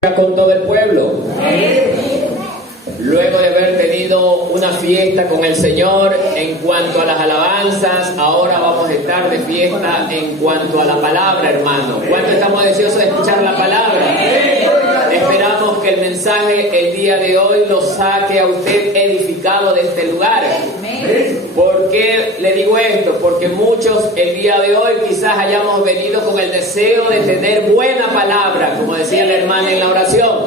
Con todo el pueblo. Luego de haber tenido una fiesta con el Señor en cuanto a las alabanzas, ahora vamos a estar de fiesta en cuanto a la palabra, hermano. ¿Cuánto estamos deseosos de escuchar la palabra? Esperamos que el mensaje el día de hoy lo saque a usted edificado de este lugar. ¿Por qué le digo esto? Porque muchos el día de hoy quizás hayamos venido con el deseo de tener buena palabra, como decía la hermana en la oración.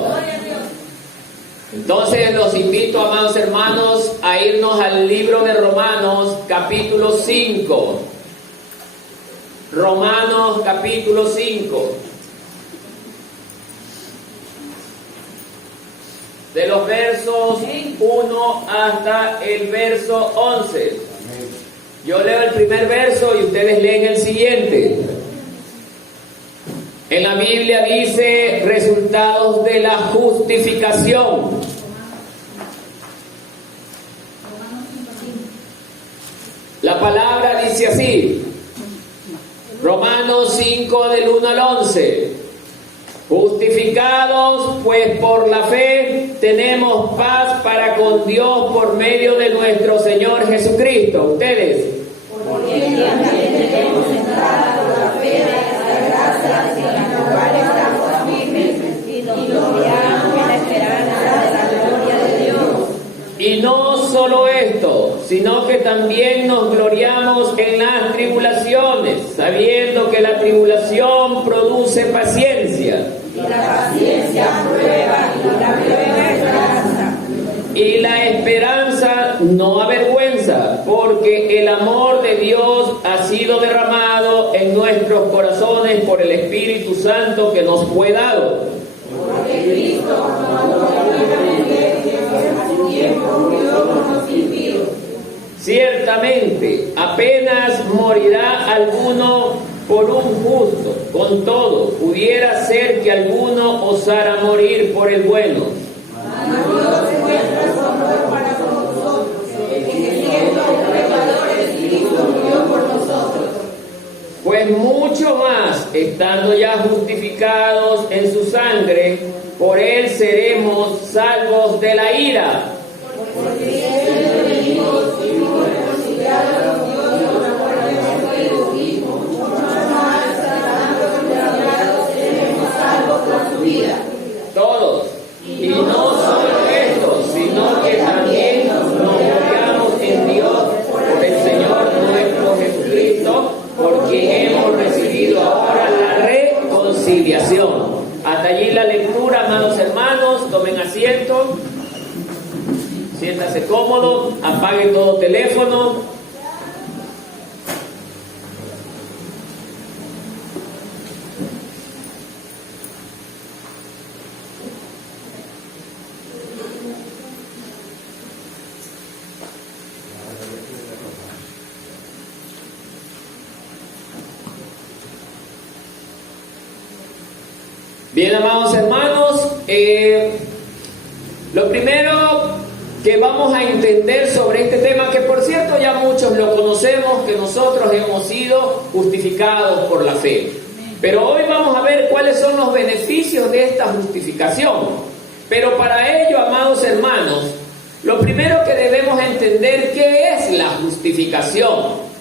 Entonces los invito, amados hermanos, a irnos al libro de Romanos, capítulo 5. Romanos, capítulo 5. De los versos 1 hasta el verso 11. Yo leo el primer verso y ustedes leen el siguiente. En la Biblia dice resultados de la justificación. La palabra dice así, Romanos 5 del 1 al 11. Justificados pues por la fe tenemos paz para con Dios por medio de nuestro Señor Jesucristo. Ustedes. Porque también tenemos entrada por la fe de esta gracia, en la cual estamos firmes y nos gloriamos en la esperanza de la gloria de Dios. Y no solo esto, sino que también nos gloriamos en las tribulaciones, sabiendo que la tribulación produce paciencia. Y la paciencia prueba, y la prueba esperanza. Y la esperanza no avergüenza, porque el amor de Dios ha sido derramado en nuestros corazones por el Espíritu Santo que nos fue dado. Porque Cristo, cuando a su tiempo murió por los impíos. Ciertamente, apenas morirá alguno por un justo. Con todo, pudiera ser que alguno osara morir por el bueno. Dios muestra su amor para con nosotros, que siendo pecadores, Cristo murió por nosotros. Pues mucho más, estando ya justificados en su sangre, por él seremos salvos de la ira. Porque siendo enemigos fuimos reconciliados con Dios por la muerte de su Hijo, mucho más, estando condenados, seremos salvos por su vida. Todos. Y no solo esto, sino que también nos gloriamos en Dios por el Señor nuestro Jesucristo, por quien hemos recibido ahora la reconciliación. Hasta allí la lectura, amados hermanos, tomen asiento, siéntase cómodo, apaguen todo teléfono. Bien, amados hermanos, lo primero que vamos a entender sobre este tema, que por cierto ya muchos lo conocemos, que nosotros hemos sido justificados por la fe. Pero hoy vamos a ver cuáles son los beneficios de esta justificación. Pero para ello, amados hermanos, lo primero que debemos entender, ¿qué es la justificación?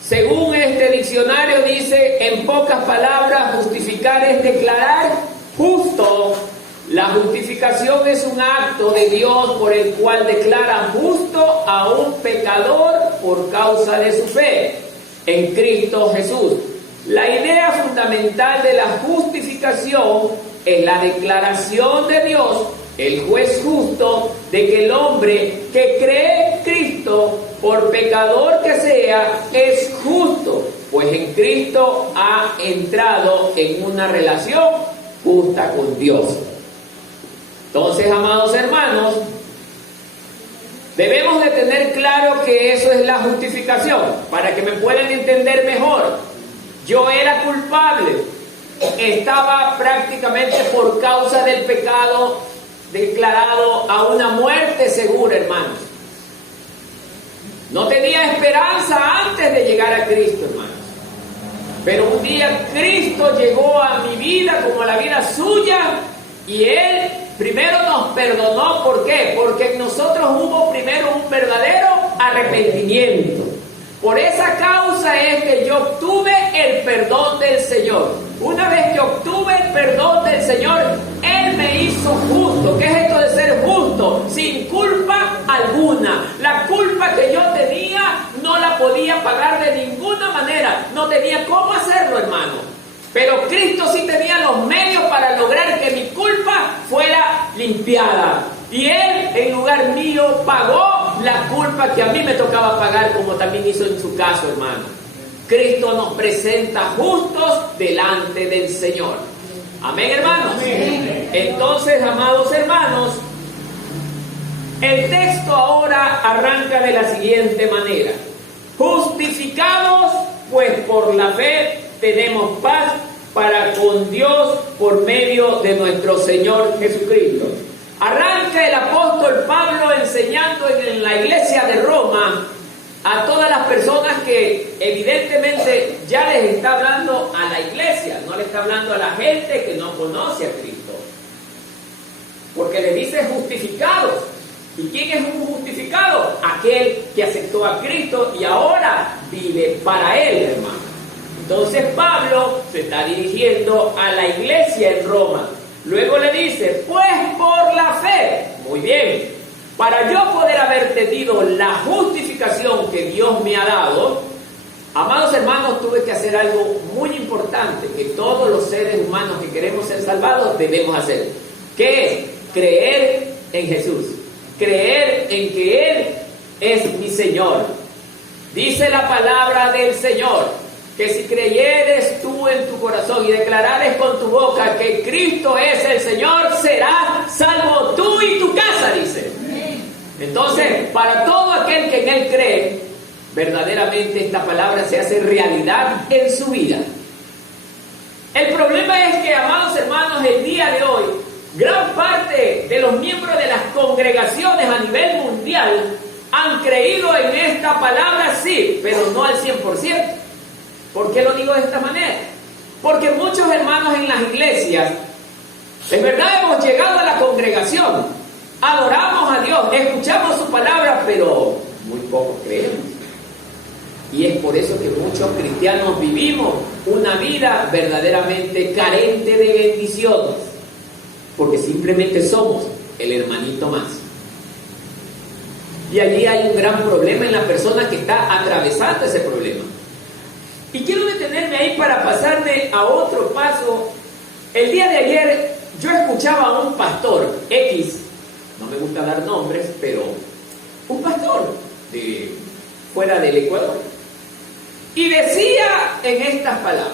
Según este diccionario dice, en pocas palabras, justificar es declarar justo. La justificación es un acto de Dios por el cual declara justo a un pecador por causa de su fe en Cristo Jesús. La idea fundamental de la justificación es la declaración de Dios, el juez justo, de que el hombre que cree en Cristo, por pecador que sea, es justo, pues en Cristo ha entrado en una relación justa con Dios. Entonces, amados hermanos, debemos de tener claro que eso es la justificación, para que me puedan entender mejor. Yo era culpable, estaba prácticamente por causa del pecado declarado a una muerte segura, hermanos. No tenía esperanza antes de llegar a Cristo, hermanos. Pero un día Cristo llegó a mi vida como a la vida suya y Él primero nos perdonó. ¿Por qué? Porque en nosotros hubo primero un verdadero arrepentimiento. Por esa causa es que yo obtuve el perdón del Señor. Una vez que obtuve el perdón del Señor, Él me hizo justo. ¿Qué es esto de ser justo? Sin culpa alguna. La culpa que yo tenía no la podía pagar de ninguna manera. No tenía cómo hacerlo, hermano. Pero Cristo sí tenía los medios para lograr que mi culpa fuera limpiada. Y Él, en lugar mío, pagó la culpa que a mí me tocaba pagar, como también hizo en su caso, hermano. Cristo nos presenta justos delante del Señor. Amén, hermanos. Amén. Entonces, amados hermanos, el texto ahora arranca de la siguiente manera: justificados, pues por la fe tenemos paz para con Dios por medio de nuestro Señor Jesucristo. Arranca el apóstol Pablo enseñando en la iglesia de Roma a todas las personas que evidentemente ya les está hablando a la iglesia, no le está hablando a la gente que no conoce a Cristo. Porque le dice justificados. ¿Y quién es un justificado? Aquel que aceptó a Cristo y ahora vive para Él, hermano. Entonces Pablo se está dirigiendo a la iglesia en Roma. Luego le dice, pues por la fe. Muy bien. Para yo poder haber tenido la justificación que Dios me ha dado, amados hermanos, tuve que hacer algo muy importante que todos los seres humanos que queremos ser salvados debemos hacer. ¿Qué es? Creer en Jesús. Creer en que Él es mi Señor. Dice la palabra del Señor que si creyeres tú en tu corazón y declarares con tu boca que Cristo es el Señor, serás salvo tú y tu casa, dice. Entonces, para todo aquel que en Él cree, verdaderamente esta palabra se hace realidad en su vida. El problema es que, amados hermanos, el día de hoy, gran parte de los miembros de las congregaciones a nivel mundial han creído en esta palabra, sí, pero no al 100%. ¿Por qué lo digo de esta manera? Porque muchos hermanos en las iglesias, en verdad hemos llegado a la congregación, adoramos a Dios, escuchamos su palabra, pero muy poco creemos. Y es por eso que muchos cristianos vivimos una vida verdaderamente carente de bendiciones, porque simplemente somos el hermanito más. Y allí hay un gran problema en la persona que está atravesando ese problema. Y quiero detenerme ahí para pasarme a otro paso. El día de ayer yo escuchaba a un pastor X, no me gusta dar nombres, pero un pastor de fuera del Ecuador, y decía en estas palabras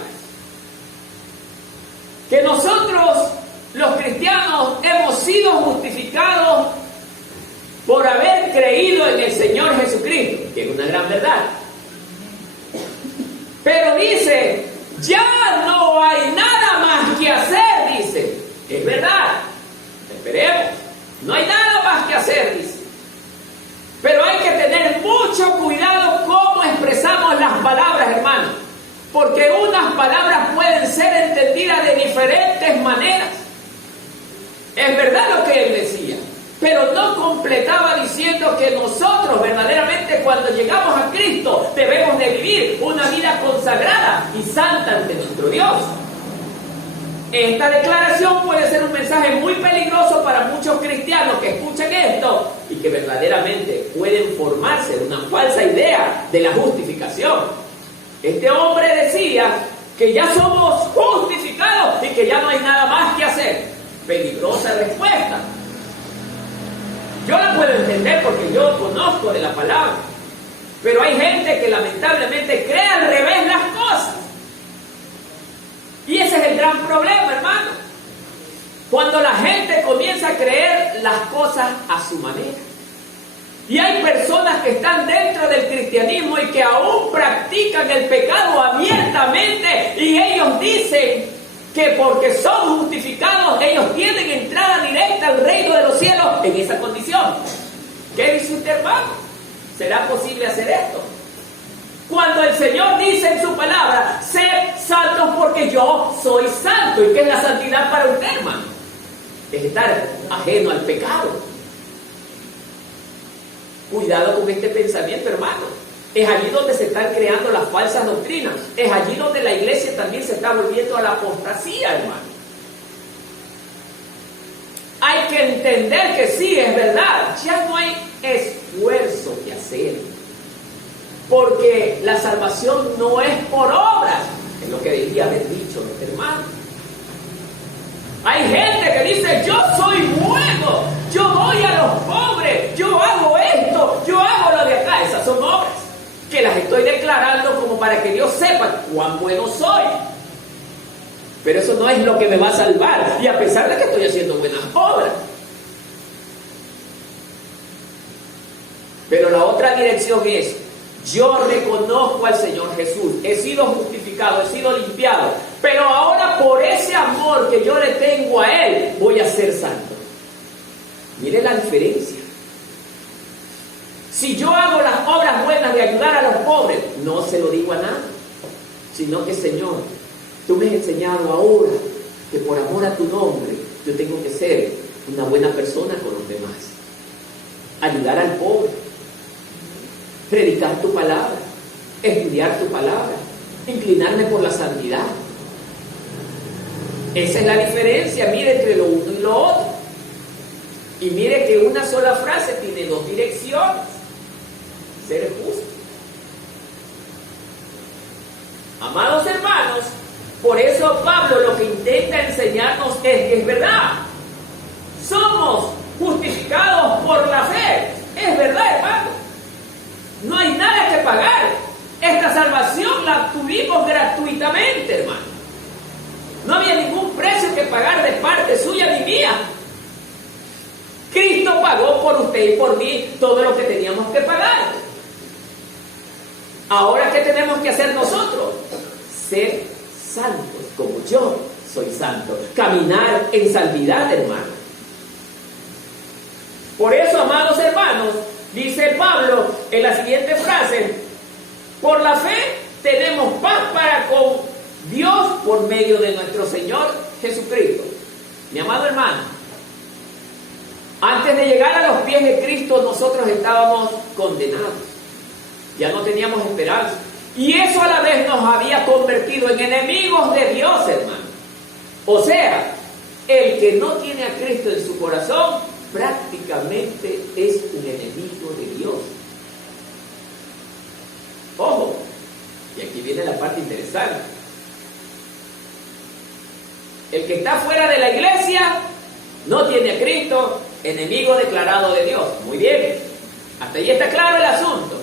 que nosotros los cristianos hemos sido justificados por haber creído en el Señor Jesucristo, que es una gran verdad. Pero dice, ya no hay nada más que hacer, dice. Es verdad, esperemos, no hay nada más que hacer, dice. Pero hay que tener mucho cuidado cómo expresamos las palabras, hermano. Porque unas palabras pueden ser entendidas de diferentes maneras. Es verdad lo que él decía, pero no completaba diciendo que nosotros verdaderamente cuando llegamos a Cristo debemos de vivir una vida consagrada y santa ante nuestro Dios. Esta declaración puede ser un mensaje muy peligroso para muchos cristianos que escuchen esto y que verdaderamente pueden formarse de una falsa idea de la justificación. Este hombre decía que ya somos justificados y que ya no hay nada más que hacer. Peligrosa respuesta. Yo la puedo entender porque yo conozco de la palabra, pero hay gente que lamentablemente cree al revés las cosas. Y ese es el gran problema, hermano. Cuando la gente comienza a creer las cosas a su manera. Y hay personas que están dentro del cristianismo y que aún practican el pecado abiertamente y ellos dicen que porque son justificados ellos tienen entrada directa al reino de los cielos en esa condición. ¿Qué dice usted, hermano? ¿Será posible hacer esto? Cuando el Señor dice en su palabra, sed santos porque yo soy santo. ¿Y qué es la santidad para usted, hermano? Es estar ajeno al pecado. Cuidado con este pensamiento, hermano. Es allí donde se están creando las falsas doctrinas. Es allí donde la iglesia también se está volviendo a la apostasía, hermano. Hay que entender que sí, es verdad. Ya no hay esfuerzo que hacer. Porque la salvación no es por obras. Es lo que debía haber dicho este hermano. Hay gente que dice, yo soy bueno, yo doy a los pobres, yo hago esto, yo hago lo de acá. Esas son obras que las estoy declarando como para que Dios sepa cuán bueno soy. Pero eso no es lo que me va a salvar. Y a pesar de que estoy haciendo buenas obras. Pero la otra dirección es, yo reconozco al Señor Jesús, he sido justificado, he sido limpiado, pero ahora por ese amor que yo le tengo a Él, voy a ser santo. Mire la diferencia. Si yo hago las obras buenas de ayudar a los pobres, no se lo digo a nadie, sino que, Señor, tú me has enseñado ahora que por amor a tu nombre, yo tengo que ser una buena persona con los demás, ayudar al pobre, predicar tu palabra, estudiar tu palabra, inclinarme por la santidad. Esa es la diferencia, mire, entre lo uno y lo otro. Y mire que una sola frase tiene dos direcciones. Ser justo. Amados hermanos, por eso Pablo lo que intenta enseñarnos es que es verdad. Somos justificados por la fe. Es verdad, hermano. No hay nada que pagar. Esta salvación la tuvimos gratuitamente, hermano. No había ningún precio que pagar de parte suya ni mía. Cristo pagó por usted y por mí todo lo que teníamos que pagar. Ahora, ¿qué tenemos que hacer nosotros? Ser santos, como yo soy santo. Caminar en santidad, hermano. Por eso, amados hermanos, dice Pablo en la siguiente frase: por la fe tenemos paz para con Dios por medio de nuestro Señor Jesucristo. Mi amado hermano, antes de llegar a los pies de Cristo, nosotros estábamos condenados. Ya no teníamos esperanza. Y eso a la vez nos había convertido en enemigos de Dios, hermano. O sea, el que no tiene a Cristo en su corazón prácticamente es un enemigo de Dios. Ojo, y aquí viene la parte interesante. El que está fuera de la iglesia no tiene a Cristo, enemigo declarado de Dios. Muy bien, hasta ahí está claro el asunto.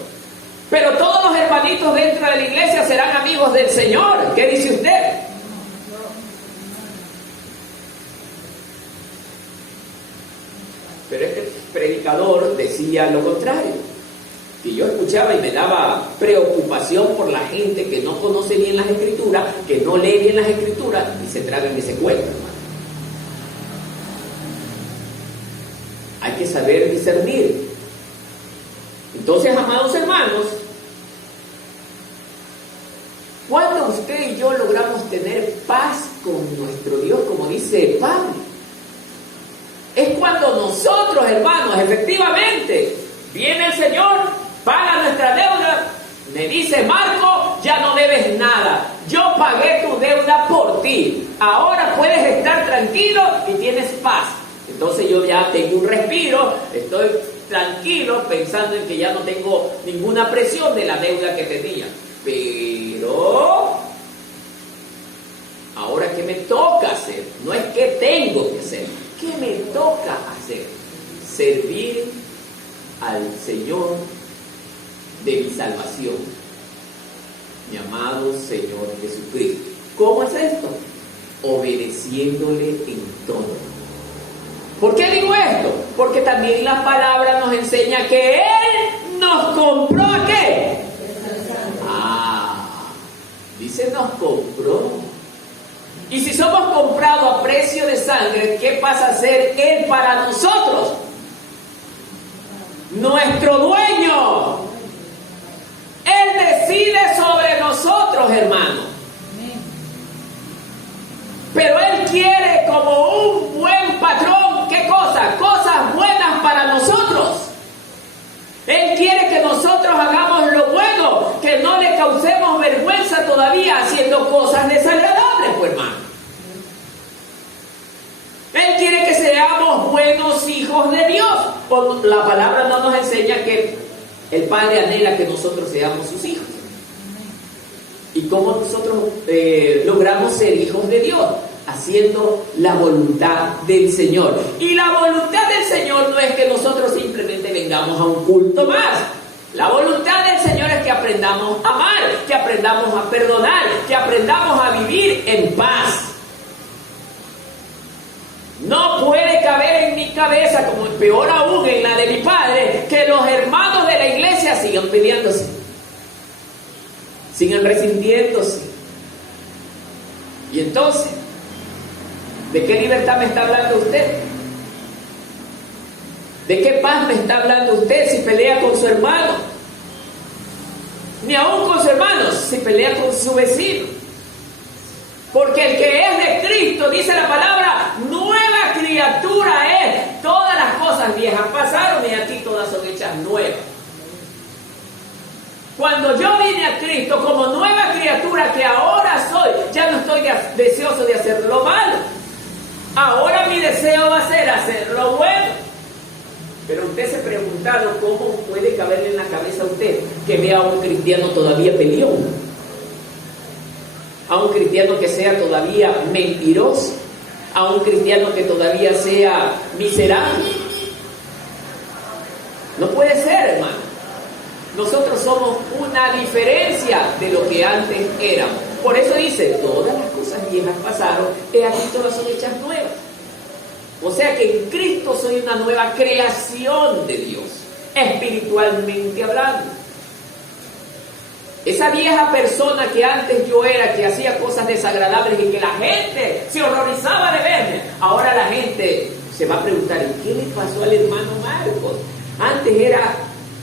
Pero todos los hermanitos dentro de la iglesia serán amigos del Señor. ¿Qué dice usted? Pero este predicador decía lo contrario, que yo escuchaba y me daba preocupación por la gente que no conoce bien las Escrituras, que no lee bien las Escrituras y se tragan ese cuento, hermano. Hay que saber discernir. Entonces, amados hermanos, cuando usted y yo logramos tener paz con nuestro Dios, como dice Pablo, es cuando nosotros, hermanos, efectivamente, viene el Señor, paga nuestra deuda, me dice: Marco, ya no debes nada, yo pagué tu deuda por ti, ahora puedes estar tranquilo y tienes paz. Entonces yo ya tengo un respiro, estoy tranquilo pensando en que ya no tengo ninguna presión de la deuda que tenía. Pero ahora, ¿qué me toca hacer? No es que tengo que hacer, ¿qué me toca hacer? Servir al Señor de mi salvación, mi amado Señor Jesucristo. ¿Cómo es esto? Obedeciéndole en todo. ¿Por qué digo esto? Porque también la palabra nos enseña que Él nos compró ¿a qué? Dice nos compró. Y si somos comprados a precio de sangre, ¿qué pasa a ser Él para nosotros? Nuestro dueño. Él decide nosotros, hermano. Pero Él quiere, como un buen patrón, ¿qué cosa? Cosas buenas para nosotros. Él quiere que nosotros hagamos lo bueno, que no le causemos vergüenza todavía haciendo cosas desagradables, pues, hermano. Él quiere que seamos buenos hijos de Dios. La palabra no nos enseña que el Padre anhela que nosotros seamos sus hijos. ¿Y cómo nosotros logramos ser hijos de Dios? Haciendo la voluntad del Señor. Y la voluntad del Señor no es que nosotros simplemente vengamos a un culto más. La voluntad del Señor es que aprendamos a amar, que aprendamos a perdonar, que aprendamos a vivir en paz. No puede caber en mi cabeza, como peor aún en la de mi padre, que los hermanos de la iglesia sigan peleándose, sigan resintiéndose. Y entonces, ¿de qué libertad me está hablando usted? ¿De qué paz me está hablando usted si pelea con su hermano? Ni aún con su hermano, si pelea con su vecino. Porque el que es de Cristo, dice la palabra, nueva criatura es. Todas las cosas viejas pasaron y aquí todas son hechas nuevas. Cuando yo vine a Cristo como nueva criatura que ahora soy, ya no estoy deseoso de hacer lo malo. Ahora mi deseo va a ser hacer lo bueno. Pero usted se ha preguntado cómo puede caberle en la cabeza a usted que vea a un cristiano todavía peleón, a un cristiano que sea todavía mentiroso, a un cristiano que todavía sea miserable. No puede ser, hermano. Nosotros somos una diferencia de lo que antes éramos. Por eso dice, todas las cosas viejas pasaron, y aquí todas son hechas nuevas. O sea que en Cristo soy una nueva creación de Dios, espiritualmente hablando. Esa vieja persona que antes yo era, que hacía cosas desagradables y que la gente se horrorizaba de verme, ahora la gente se va a preguntar, ¿y qué le pasó al hermano Marcos? Antes era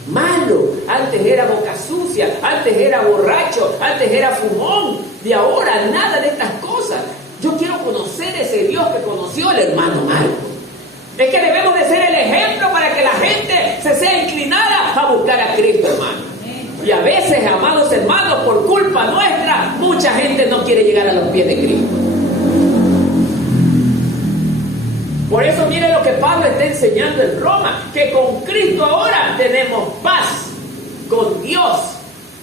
malo, antes era boca sucia, antes era borracho, antes era fumón, y ahora nada de estas cosas. Yo quiero conocer ese Dios que conoció el hermano Marcos. Es que debemos de ser el ejemplo para que la gente se sea inclinada a buscar a Cristo, hermano. Y a veces, amados hermanos, por culpa nuestra, mucha gente no quiere llegar a los pies de Cristo. Por eso mire lo que Pablo está enseñando en Roma, que con Cristo ahora tenemos paz con Dios.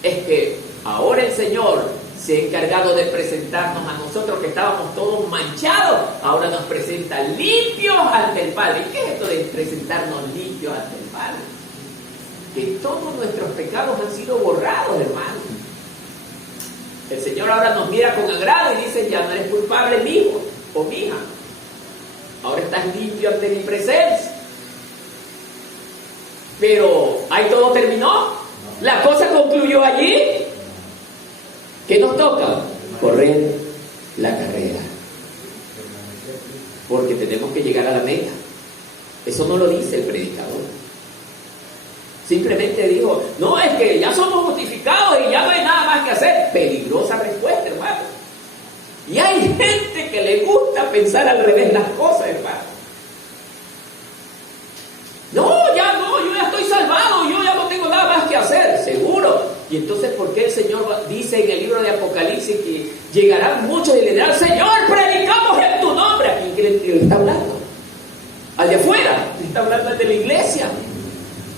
Es que ahora el Señor se ha encargado de presentarnos a nosotros que estábamos todos manchados, ahora nos presenta limpios ante el Padre. ¿Y qué es esto de presentarnos limpios ante el Padre? Que todos nuestros pecados han sido borrados, hermano. El Señor ahora nos mira con agrado y dice, ya no eres culpable, mi hijo o mi hija. Ahora estás limpio ante mi presencia. Pero, ¿ahí todo terminó? ¿La cosa concluyó allí? ¿Qué nos toca? Correr la carrera. Porque tenemos que llegar a la meta. Eso no lo dice el predicador. Simplemente dijo, no, es que ya somos justificados y ya no hay nada más que hacer. Peligrosa respuesta, hermano. Y hay gente que le gusta pensar al revés las cosas, hermano. No, yo ya estoy salvado, yo ya no tengo nada más que hacer, seguro. Y entonces, ¿por qué el Señor dice en el libro de Apocalipsis que llegarán muchos y le dirán, Señor, predicamos en tu nombre? ¿A quién le está hablando? ¿Al de afuera? Le está hablando al de la iglesia.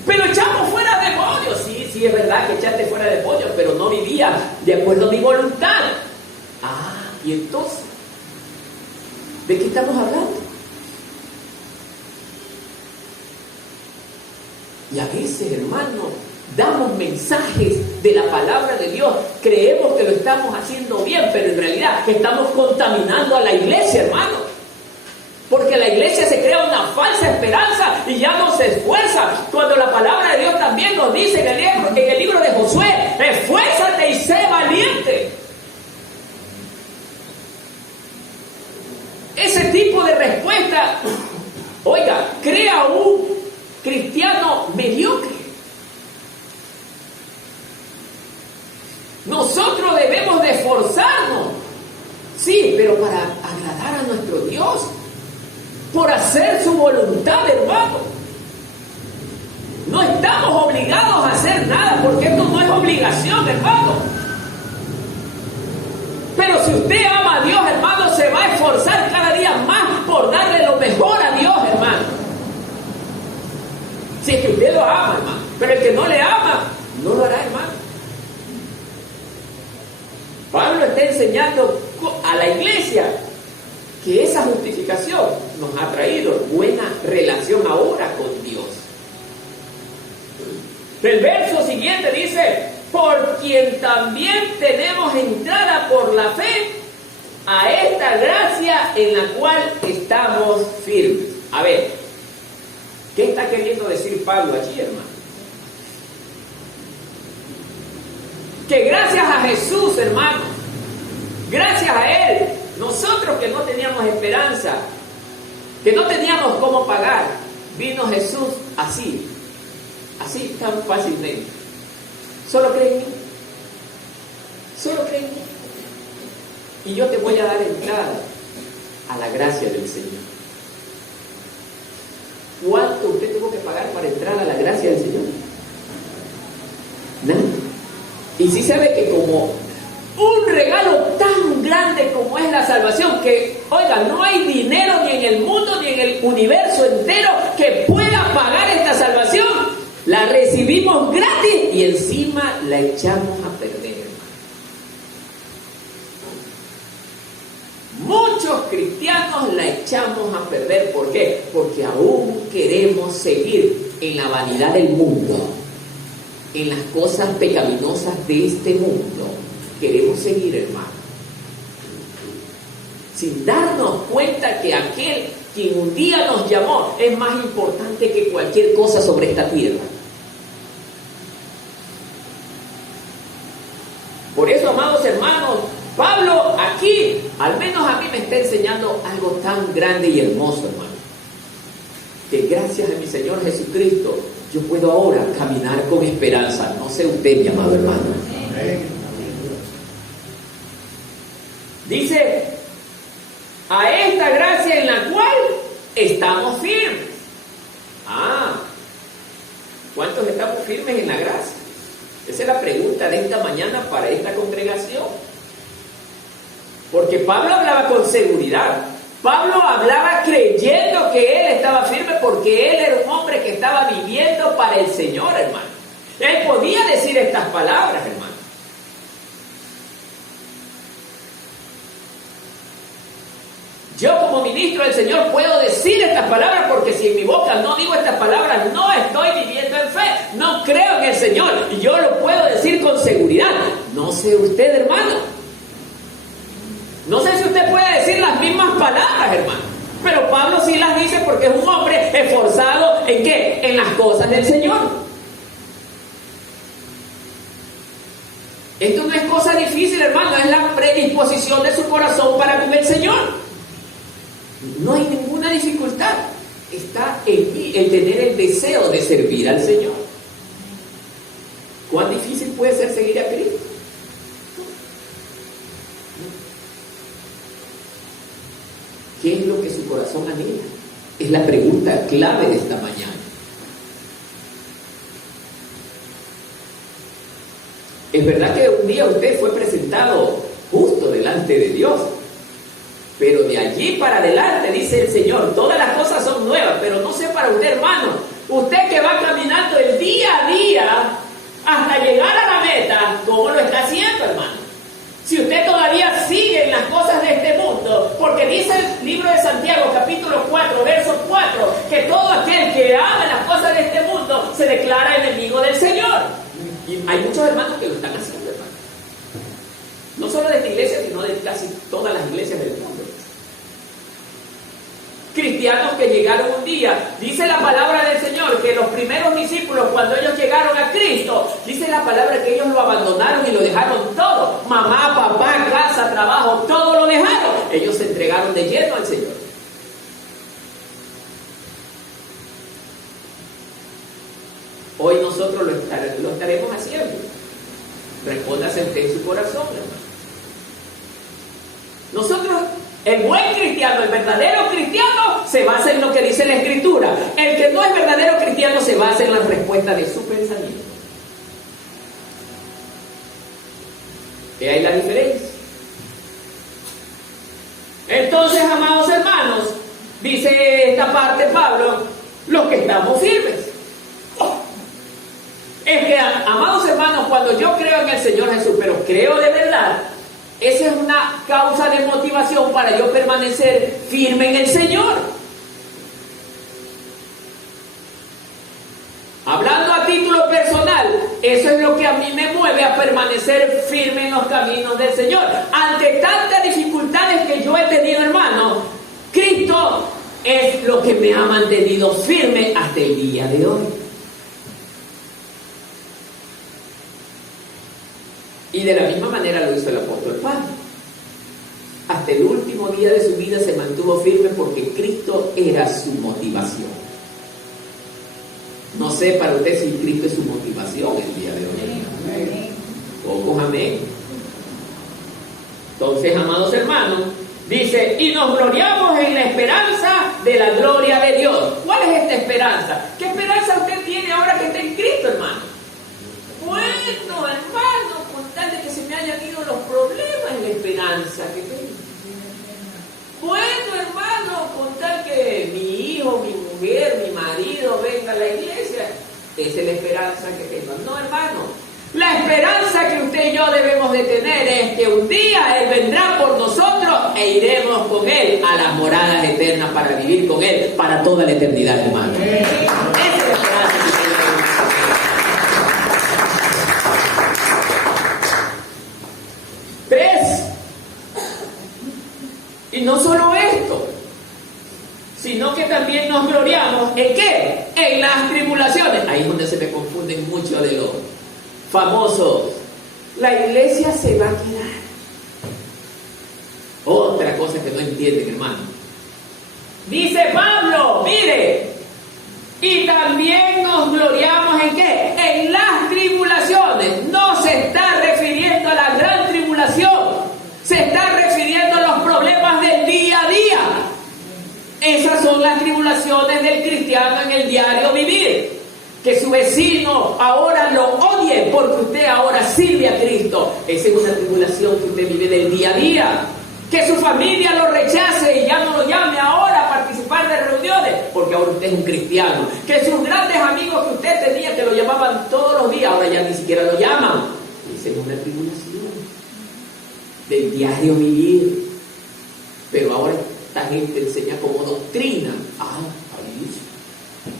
Pero echamos fuera demonios. Sí, es verdad que echaste fuera demonios, pero no vivía de acuerdo a mi voluntad. Y entonces, ¿de qué estamos hablando? Y a veces, hermano, damos mensajes de la palabra de Dios, creemos que lo estamos haciendo bien, pero en realidad estamos contaminando a la iglesia, hermano. Porque la iglesia se crea una falsa esperanza y ya no se esfuerza. Cuando la palabra de Dios también nos dice en el libro de Josué, esfuérzate y sé valiente. Ese tipo de respuesta, oiga, crea un cristiano mediocre. Nosotros debemos Dios, por hacer su voluntad, hermano. No estamos obligados a hacer nada, porque esto no es obligación, hermano. Pero si usted ama a Dios, hermano, se va a esforzar cada día más por darle lo mejor a Dios, hermano. Si es que usted lo ama, hermano. Pero el que no le ama, no lo hará, hermano. Pablo está enseñando a la iglesia que esa justificación nos ha traído buena relación ahora con Dios. El verso siguiente dice: por quien también tenemos entrada por la fe a esta gracia en la cual estamos firmes. A ver, ¿qué está queriendo decir Pablo allí, hermano? Que gracias a Jesús, hermano, gracias a Él, nosotros que no teníamos esperanza, que no teníamos cómo pagar, vino Jesús así tan fácilmente. Solo cree en mí. Solo cree en mí. Y yo te voy a dar entrada a la gracia del Señor. ¿Cuánto usted tuvo que pagar para entrar a la gracia del Señor? Nada. Y sí sabe que como un regalo tan grande como es la salvación, que, oiga, no hay dinero ni en el mundo ni en el universo entero que pueda pagar esta salvación. La recibimos gratis y encima la echamos a perder, hermano. Muchos cristianos la echamos a perder. ¿Por qué? Porque aún queremos seguir en la vanidad del mundo, en las cosas pecaminosas de este mundo. Queremos seguir, hermano, sin darnos cuenta que aquel quien un día nos llamó es más importante que cualquier cosa sobre esta tierra. Por eso, amados hermanos, Pablo aquí, al menos a mí, me está enseñando algo tan grande y hermoso, hermano. Que gracias a mi Señor Jesucristo, yo puedo ahora caminar con esperanza. No sé usted, mi amado hermano. Dice: a esta gracia en la cual estamos firmes. ¿Cuántos estamos firmes en la gracia? Esa es la pregunta de esta mañana para esta congregación. Porque Pablo hablaba con seguridad. Pablo hablaba creyendo que él estaba firme, porque él era un hombre que estaba viviendo para el Señor, hermano. Él podía decir estas palabras, hermano. Yo, como ministro del Señor, puedo decir estas palabras, porque si en mi boca no digo estas palabras, no estoy viviendo en fe, no creo en el Señor, y yo lo puedo decir con seguridad. No sé usted, hermano. No sé si usted puede decir las mismas palabras, hermano, pero Pablo sí las dice porque es un hombre esforzado ¿en qué? En las cosas del Señor. Esto no es cosa difícil, hermano, es la predisposición de su corazón para con el Señor. No hay ninguna dificultad. Está en mí el tener el deseo de servir al Señor. ¿Cuán difícil puede ser seguir a Cristo? ¿Qué es lo que su corazón anhela? Es la pregunta clave de esta mañana. Es verdad que un día usted fue presentado justo delante de Dios, pero de allí para adelante, dice el Señor, todas las cosas son nuevas. Pero no sé para usted, hermano, usted que va caminando el día a día hasta llegar a la meta, ¿cómo lo está haciendo, hermano? Si usted todavía sigue en las cosas de este mundo, porque dice el libro de Santiago, capítulo 4, verso 4, que todo aquel que ama las cosas de este mundo se declara enemigo del Señor. Y hay muchos hermanos que lo están haciendo, hermano. No solo de esta iglesia, sino de casi todas las iglesias del mundo. Cristianos que llegaron un día, dice la palabra del Señor, que los primeros discípulos, cuando ellos llegaron a Cristo, dice la palabra que ellos lo abandonaron y lo dejaron todo. Mamá, papá, casa, trabajo, todo lo dejaron. Ellos se entregaron de lleno al Señor. Hoy nosotros lo estaremos haciendo. Respóndase usted en su corazón, hermano. Nosotros El buen cristiano, el verdadero cristiano, se basa en lo que dice la Escritura. El que no es verdadero cristiano se basa en la respuesta de su pensamiento. ¿Qué hay la diferencia? Entonces, amados hermanos, dice esta parte Pablo, los que estamos firmes. Es que, amados hermanos, cuando yo creo en el Señor Jesús, pero creo de verdad, esa es una causa de motivación para yo permanecer firme en el Señor. Hablando a título personal, eso es lo que a mí me mueve a permanecer firme en los caminos del Señor. Ante tantas dificultades que yo he tenido, hermano, Cristo es lo que me ha mantenido firme hasta el día de hoy. Y de la misma manera lo hizo el apóstol Pablo. Hasta el último día de su vida se mantuvo firme porque Cristo era su motivación. No sé para usted si Cristo es su motivación el día de hoy. Pocos amén. Entonces, amados hermanos, dice, y nos gloriamos en la esperanza de la gloria de Dios. ¿Cuál es esta esperanza? ¿Qué esperanza usted tiene ahora que está en Cristo, hermano? Bueno, hermano, con tal de que se me hayan ido los problemas, la esperanza que tengo. Bueno, hermano, con tal que mi hijo, mi mujer, mi marido venga a la iglesia, esa es la esperanza que tengo. No, hermano, la esperanza que usted y yo debemos de tener es que un día Él vendrá por nosotros e iremos con Él a las moradas eternas para vivir con Él para toda la eternidad, hermano. Esa es la esperanza que tenemos. Y no solo esto, sino que también nos gloriamos ¿en qué? En las tribulaciones. Ahí es donde se me confunden mucho de los famosos. La iglesia se va a quedar. Otra cosa que no entienden, hermano. Dice Pablo, mire, y también nos gloriamos ¿en qué? En las tribulaciones. No se está refiriendo a la gran tribulación. Se está refiriendo a los problemas del día a día. Esas son las tribulaciones del cristiano en el diario vivir. Que su vecino ahora lo odie porque usted ahora sirve a Cristo. Esa es una tribulación que usted vive del día a día. Que su familia lo rechace y ya no lo llame ahora a participar de reuniones porque ahora usted es un cristiano. Que sus grandes amigos que usted tenía que lo llamaban todos los días, ahora ya ni siquiera lo llaman. Esa es una tribulación del diario vivir. Pero ahora esta gente enseña como doctrina. Ahí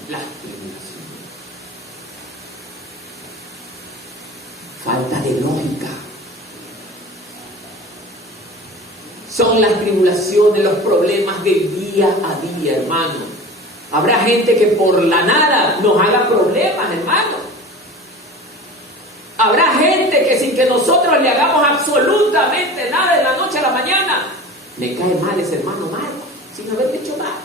las tribulaciones. Falta de lógica. Son las tribulaciones, los problemas del día a día, hermano. Habrá gente que por la nada nos haga problemas, hermano. Habrá gente que sin que nosotros le hagamos absolutamente nada de la noche a la mañana, le cae mal ese hermano Marco, sin haberle hecho nada.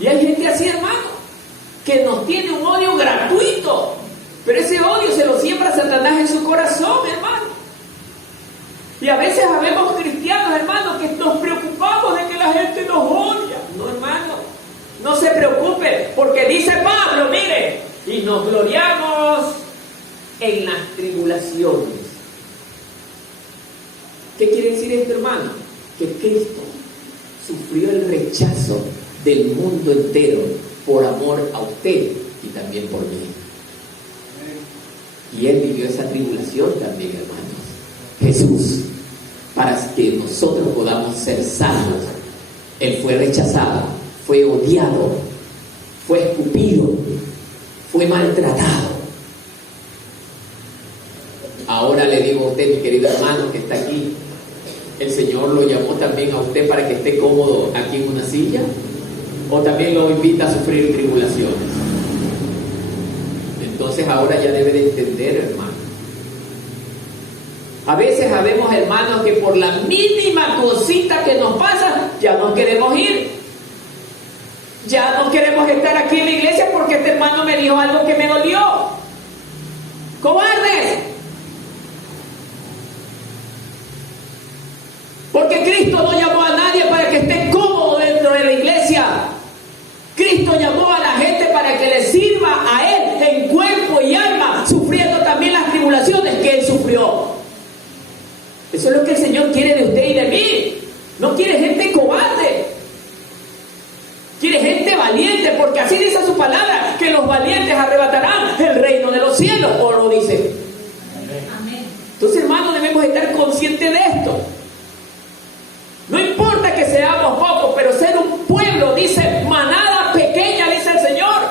Y hay gente así, hermano, que nos tiene un odio gratuito, pero ese odio se lo siembra Satanás en su corazón, hermano. Y a veces habemos cristianos, hermano, que nos preocupamos de que la gente nos odia. No, hermano, no se preocupe, porque dice Pablo, mire, y nos gloriamos en las tribulaciones. ¿Qué quiere decir esto, hermano? Que Cristo sufrió el rechazo del mundo entero por amor a usted y también por mí. Y Él vivió esa tribulación también, hermanos. Jesús, para que nosotros podamos ser salvos, Él fue rechazado, fue odiado, fue escupido, fue maltratado. Ahora le digo a usted, mi querido hermano que está aquí, ¿el Señor lo llamó también a usted para que esté cómodo aquí en una silla? ¿O también lo invita a sufrir tribulaciones? Entonces ahora ya debe de entender, hermano. A veces habemos hermanos que por la mínima cosita que nos pasa, ya no queremos ir. Ya no queremos estar aquí en la iglesia porque este hermano me dijo algo que me dolió. ¡Cobardes! Porque Cristo Cristo llamó a la gente para que le sirva a Él en cuerpo y alma, sufriendo también las tribulaciones que Él sufrió. Eso es lo que el Señor quiere de usted y de mí. No quiere gente cobarde. Quiere gente valiente, porque así dice su palabra, que los valientes arrebatarán el reino de los cielos, o lo dice. Amén. Entonces, hermanos, debemos estar conscientes de esto. No importa que seamos pocos, pero ser un pueblo, dice, manada pequeña, dice el Señor.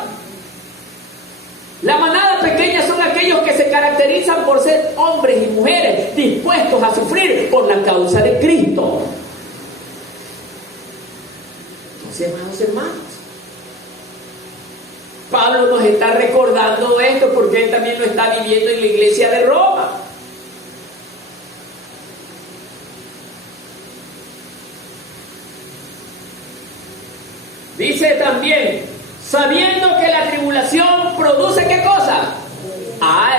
La manada pequeña son aquellos que se caracterizan por ser hombres y mujeres dispuestos a sufrir por la causa de Cristo. Entonces, hermanos, Pablo nos está recordando esto porque él también lo está viviendo en la iglesia de Roma. Dice también, sabiendo que la tribulación produce ¿qué cosa?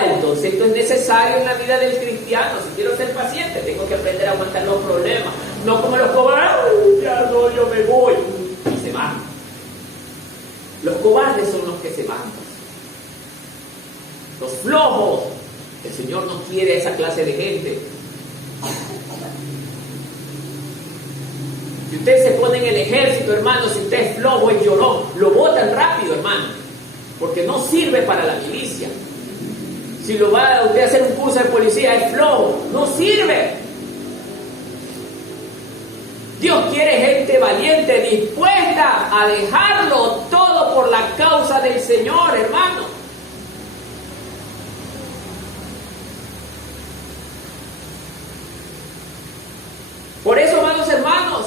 Entonces esto es necesario en la vida del cristiano. Si quiero ser paciente, tengo que aprender a aguantar los problemas. No como los cobardes, ya no, yo me voy. Y se van. Los cobardes son los que se van. Los flojos. El Señor no quiere esa clase de gente. Si usted se pone en el ejército, hermano, si usted es flojo y llorón, lo botan rápido, hermano, porque no sirve para la milicia. Si lo va a usted a hacer un curso de policía, es flojo, no sirve. Dios quiere gente valiente, dispuesta a dejarlo todo por la causa del Señor, hermano. Por eso, hermanos,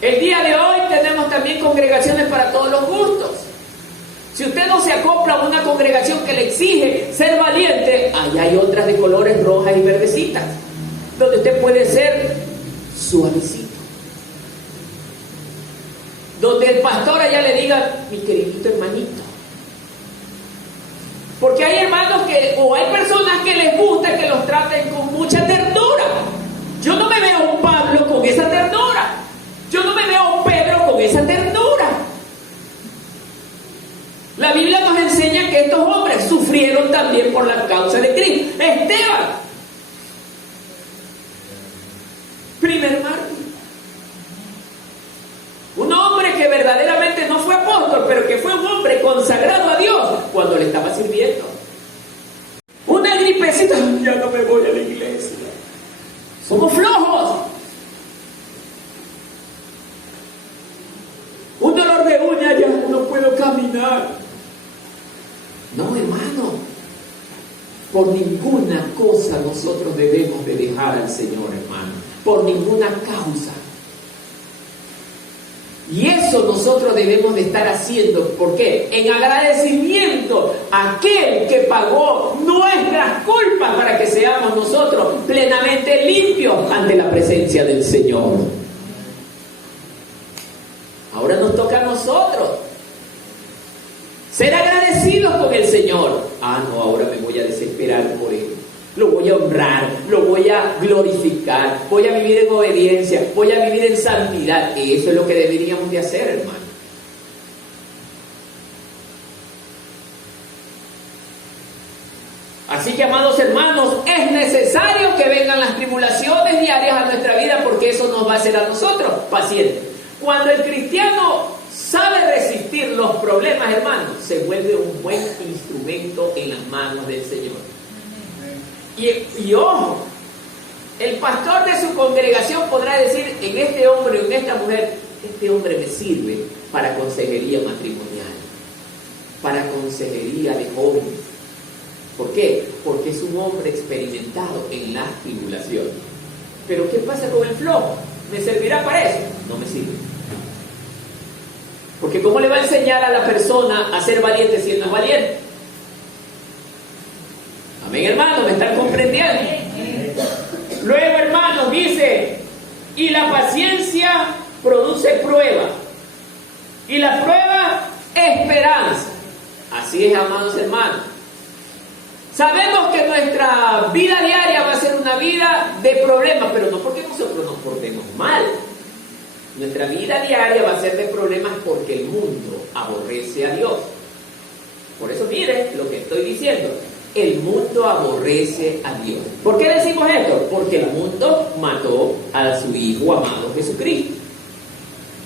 el día de hoy tenemos también congregaciones para todos los gustos. Si usted no se acopla a una congregación que le exige ser valiente, allá hay otras de colores rojas y verdecitas, donde usted puede ser suavecito. Donde el pastor allá le diga, mi queridito hermanito. Porque hay hermanos o hay personas que les gusta que los traten con mucha ternura. Yo no me veo a un Pablo con esa ternura. Yo no me veo a un Pedro con esa ternura. La Biblia nos enseña que estos hombres sufrieron también por la causa de Cristo. Esteban, primer mártir. Un hombre que verdaderamente no fue apóstol, pero que fue un hombre consagrado a Dios cuando le estaba sirviendo. Una gripecita, ya no me voy a la iglesia. Somos flojos. Un dolor de uña, ya no puedo caminar. No, hermano. Por ninguna cosa nosotros debemos de dejar al Señor, hermano. Por ninguna causa. Y eso nosotros debemos de estar haciendo. ¿Por qué? En agradecimiento a aquel que pagó nuestras culpas para que seamos nosotros plenamente limpios ante la presencia del Señor. Ahora nos toca a nosotros ser agradecidos con el Señor. No, ahora me voy a desesperar por él. Lo voy a honrar, lo voy a glorificar, voy a vivir en obediencia, voy a vivir en santidad. Y eso es lo que deberíamos de hacer, hermano. Así que, amados hermanos, es necesario que vengan las tribulaciones diarias a nuestra vida, porque eso nos va a hacer a nosotros pacientes. Cuando el cristiano sabe resistir los problemas, hermanos, se vuelve un buen instrumento en las manos del Señor. Y ojo, el pastor de su congregación podrá decir, en este hombre o en esta mujer, este hombre me sirve para consejería matrimonial, para consejería de jóvenes. ¿Por qué? Porque es un hombre experimentado en las tribulaciones. Pero ¿qué pasa con el flojo? ¿Me servirá para eso? No me sirve. Porque ¿cómo le va a enseñar a la persona a ser valiente si él no es valiente? Amén, hermanos, ¿me están comprendiendo? Luego, hermanos, dice, y la paciencia produce prueba, y la prueba, esperanza. Así es, amados hermanos. Sabemos que nuestra vida diaria va a ser una vida de problemas, pero no porque nosotros nos portemos mal. Nuestra vida diaria va a ser de problemas porque el mundo aborrece a Dios. Por eso mire lo que estoy diciendo. El mundo aborrece a Dios. ¿Por qué decimos esto? Porque el mundo mató a su Hijo amado Jesucristo.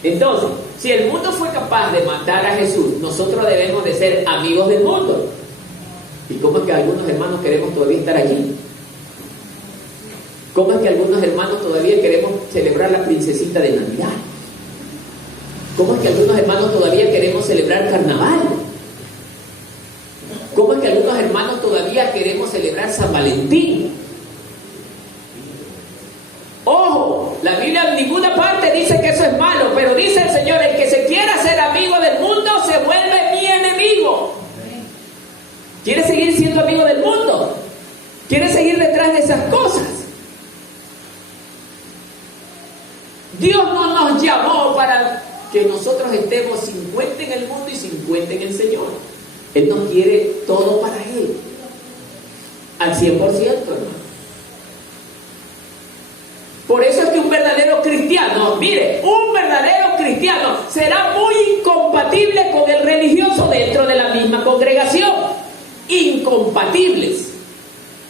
Entonces, si el mundo fue capaz de matar a Jesús, nosotros debemos de ser amigos del mundo. ¿Y cómo es que algunos hermanos queremos todavía estar allí? ¿Cómo es que algunos hermanos todavía queremos celebrar la princesita de Navidad? ¿Cómo es que algunos hermanos todavía queremos celebrar carnaval? ¿Cómo es que algunos hermanos todavía queremos celebrar San Valentín? Ojo, la Biblia en ninguna parte dice que eso es malo, pero dice el Señor, el que se quiera ser amigo del mundo se vuelve mi enemigo. ¿Quiere seguir siendo amigo del mundo? ¿Quiere seguir detrás de esas cosas? Dios no nos llamó para que nosotros estemos 50 en el mundo y 50 en el Señor. Él nos quiere todo para Él, al 100%, hermano. Por eso es que un verdadero cristiano, mire, un verdadero cristiano será muy incompatible con el religioso dentro de la misma congregación. Incompatibles.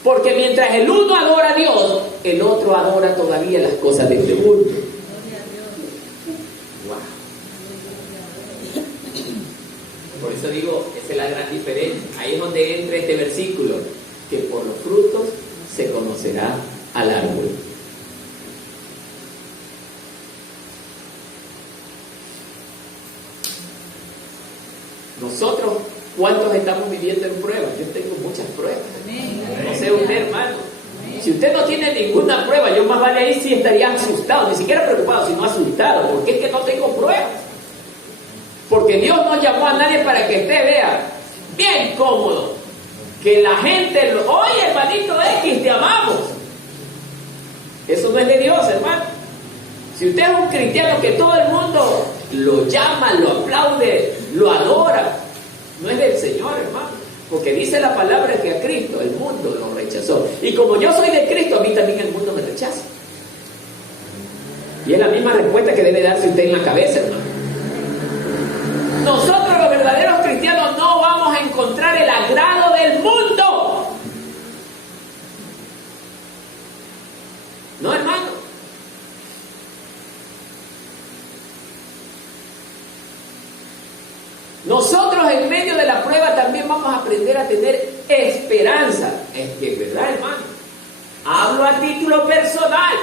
Porque mientras el uno adora a Dios, el otro adora todavía las cosas de este mundo. Por eso digo, esa es la gran diferencia. Ahí es donde entra este versículo, que por los frutos se conocerá al árbol. Nosotros, ¿cuántos estamos viviendo en pruebas? Yo tengo muchas pruebas. No sé usted, hermano. Si usted no tiene ninguna prueba, yo más vale ahí sí estaría asustado, ni siquiera preocupado, sino asustado, porque es que no tengo pruebas. Porque Dios no llamó a nadie para que usted vea bien cómodo, que la gente, oye, hermanito X, te amamos. Eso no es de Dios, hermano. Si usted es un cristiano que todo el mundo lo llama, lo aplaude, lo adora, no es del Señor, hermano. Porque dice la palabra que a Cristo el mundo lo rechazó. Y como yo soy de Cristo, a mí también el mundo me rechaza. Y es la misma respuesta que debe darse usted en la cabeza, hermano. Nosotros los verdaderos cristianos no vamos a encontrar el agrado del mundo. No, hermano. Nosotros en medio de la prueba también vamos a aprender a tener esperanza. Es que es verdad, hermano. Hablo a título personal.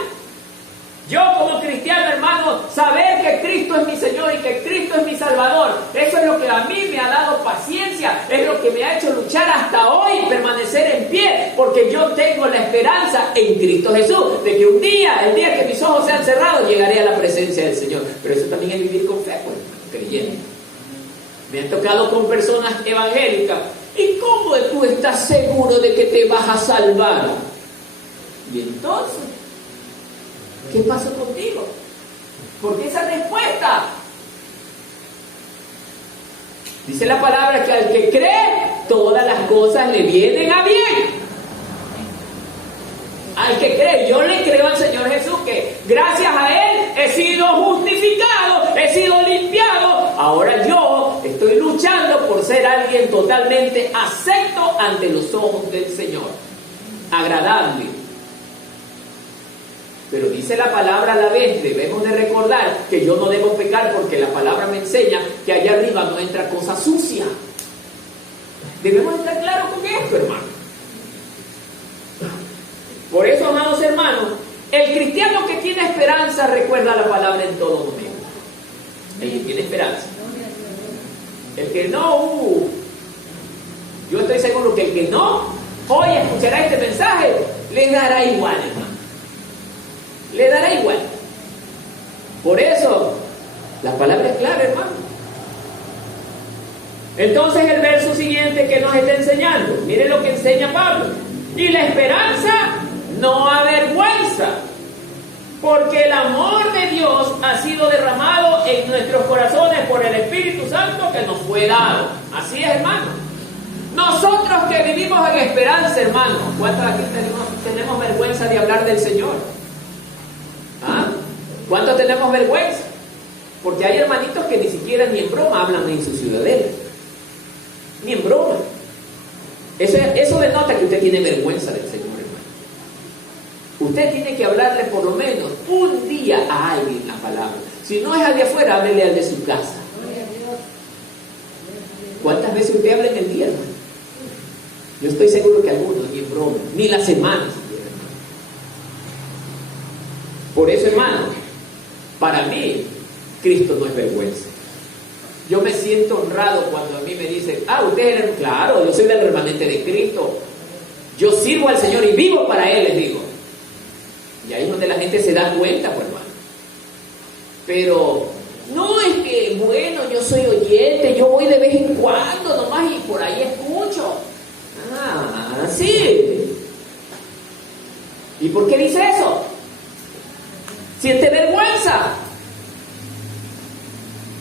Yo como cristiano, hermano, saber que Cristo es mi Señor y que Cristo es mi Salvador, eso es lo que a mí me ha dado paciencia, es lo que me ha hecho luchar hasta hoy, permanecer en pie, porque yo tengo la esperanza en Cristo Jesús, de que un día, el día que mis ojos sean cerrados, llegaré a la presencia del Señor. Pero eso también es vivir con fe, pues, creyendo. Me han tocado con personas evangélicas. ¿Y cómo tú estás seguro de que te vas a salvar? Y entonces, ¿qué pasó contigo? Porque esa respuesta, dice la palabra que al que cree, todas las cosas le vienen a bien. Al que cree, yo le creo al Señor Jesús que gracias a Él he sido justificado, he sido limpiado. Ahora yo estoy luchando por ser alguien totalmente acepto ante los ojos del Señor, agradable. Pero dice la palabra a la vez, debemos de recordar que yo no debo pecar porque la palabra me enseña que allá arriba no entra cosa sucia. Debemos estar claros con esto, hermano. Por eso, amados hermanos, el cristiano que tiene esperanza recuerda la palabra en todo momento. El que tiene esperanza. El que no, yo estoy seguro que el que no hoy escuchará este mensaje, le dará igual, hermano. Le dará igual. Por eso, la palabra es clara, hermano. Entonces el verso siguiente que nos está enseñando, miren lo que enseña Pablo. Y la esperanza no avergüenza, porque el amor de Dios ha sido derramado en nuestros corazones por el Espíritu Santo que nos fue dado. Así es, hermano. Nosotros que vivimos en esperanza, hermano, ¿cuántos aquí tenemos vergüenza de hablar del Señor? ¿Ah? ¿Cuántos tenemos vergüenza? Porque hay hermanitos que ni siquiera ni en broma hablan en su ciudadela. Ni en broma. Eso denota que usted tiene vergüenza del Señor, hermano. Usted tiene que hablarle por lo menos un día a alguien la palabra. Si no es al de afuera, háblele al de su casa. ¿Cuántas veces usted habla en el día, hermano? Yo estoy seguro que algunos, ni en broma, ni la semana siquiera, hermano. Por eso, hermano, para mí, Cristo no es vergüenza. Yo me siento honrado cuando a mí me dicen, usted es claro, yo soy del remanente de Cristo. Yo sirvo al Señor y vivo para Él, les digo. Y ahí es donde la gente se da cuenta, pues, hermano. Pero no es que, bueno, yo soy oyente, yo voy de vez en cuando nomás y por ahí escucho. Sí. ¿Y por qué dice eso? Siente vergüenza.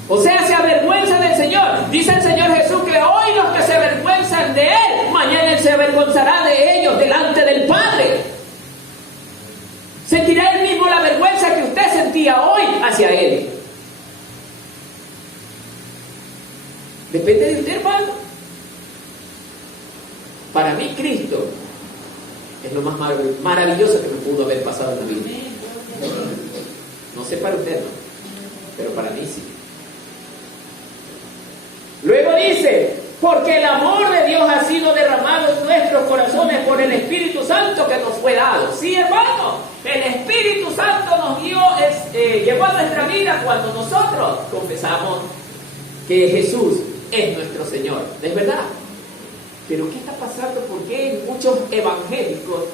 O sea, se avergüenza del Señor. Dice el Señor Jesús que hoy los que se avergüenzan de Él, mañana Él se avergonzará de ellos delante del Padre. Sentirá Él mismo la vergüenza que usted sentía hoy hacia Él. Depende de usted, hermano. Para mí, Cristo es lo más maravilloso que me pudo haber pasado en la vida. No sé para usted, no, pero para mí sí. Luego dice, porque el amor de Dios ha sido derramado en nuestros corazones por el Espíritu Santo que nos fue dado. Sí, hermano, el Espíritu Santo nos dio, llegó a nuestra vida cuando nosotros confesamos que Jesús es nuestro Señor. ¿Es verdad? Pero ¿qué está pasando? ¿Por qué en muchos evangélicos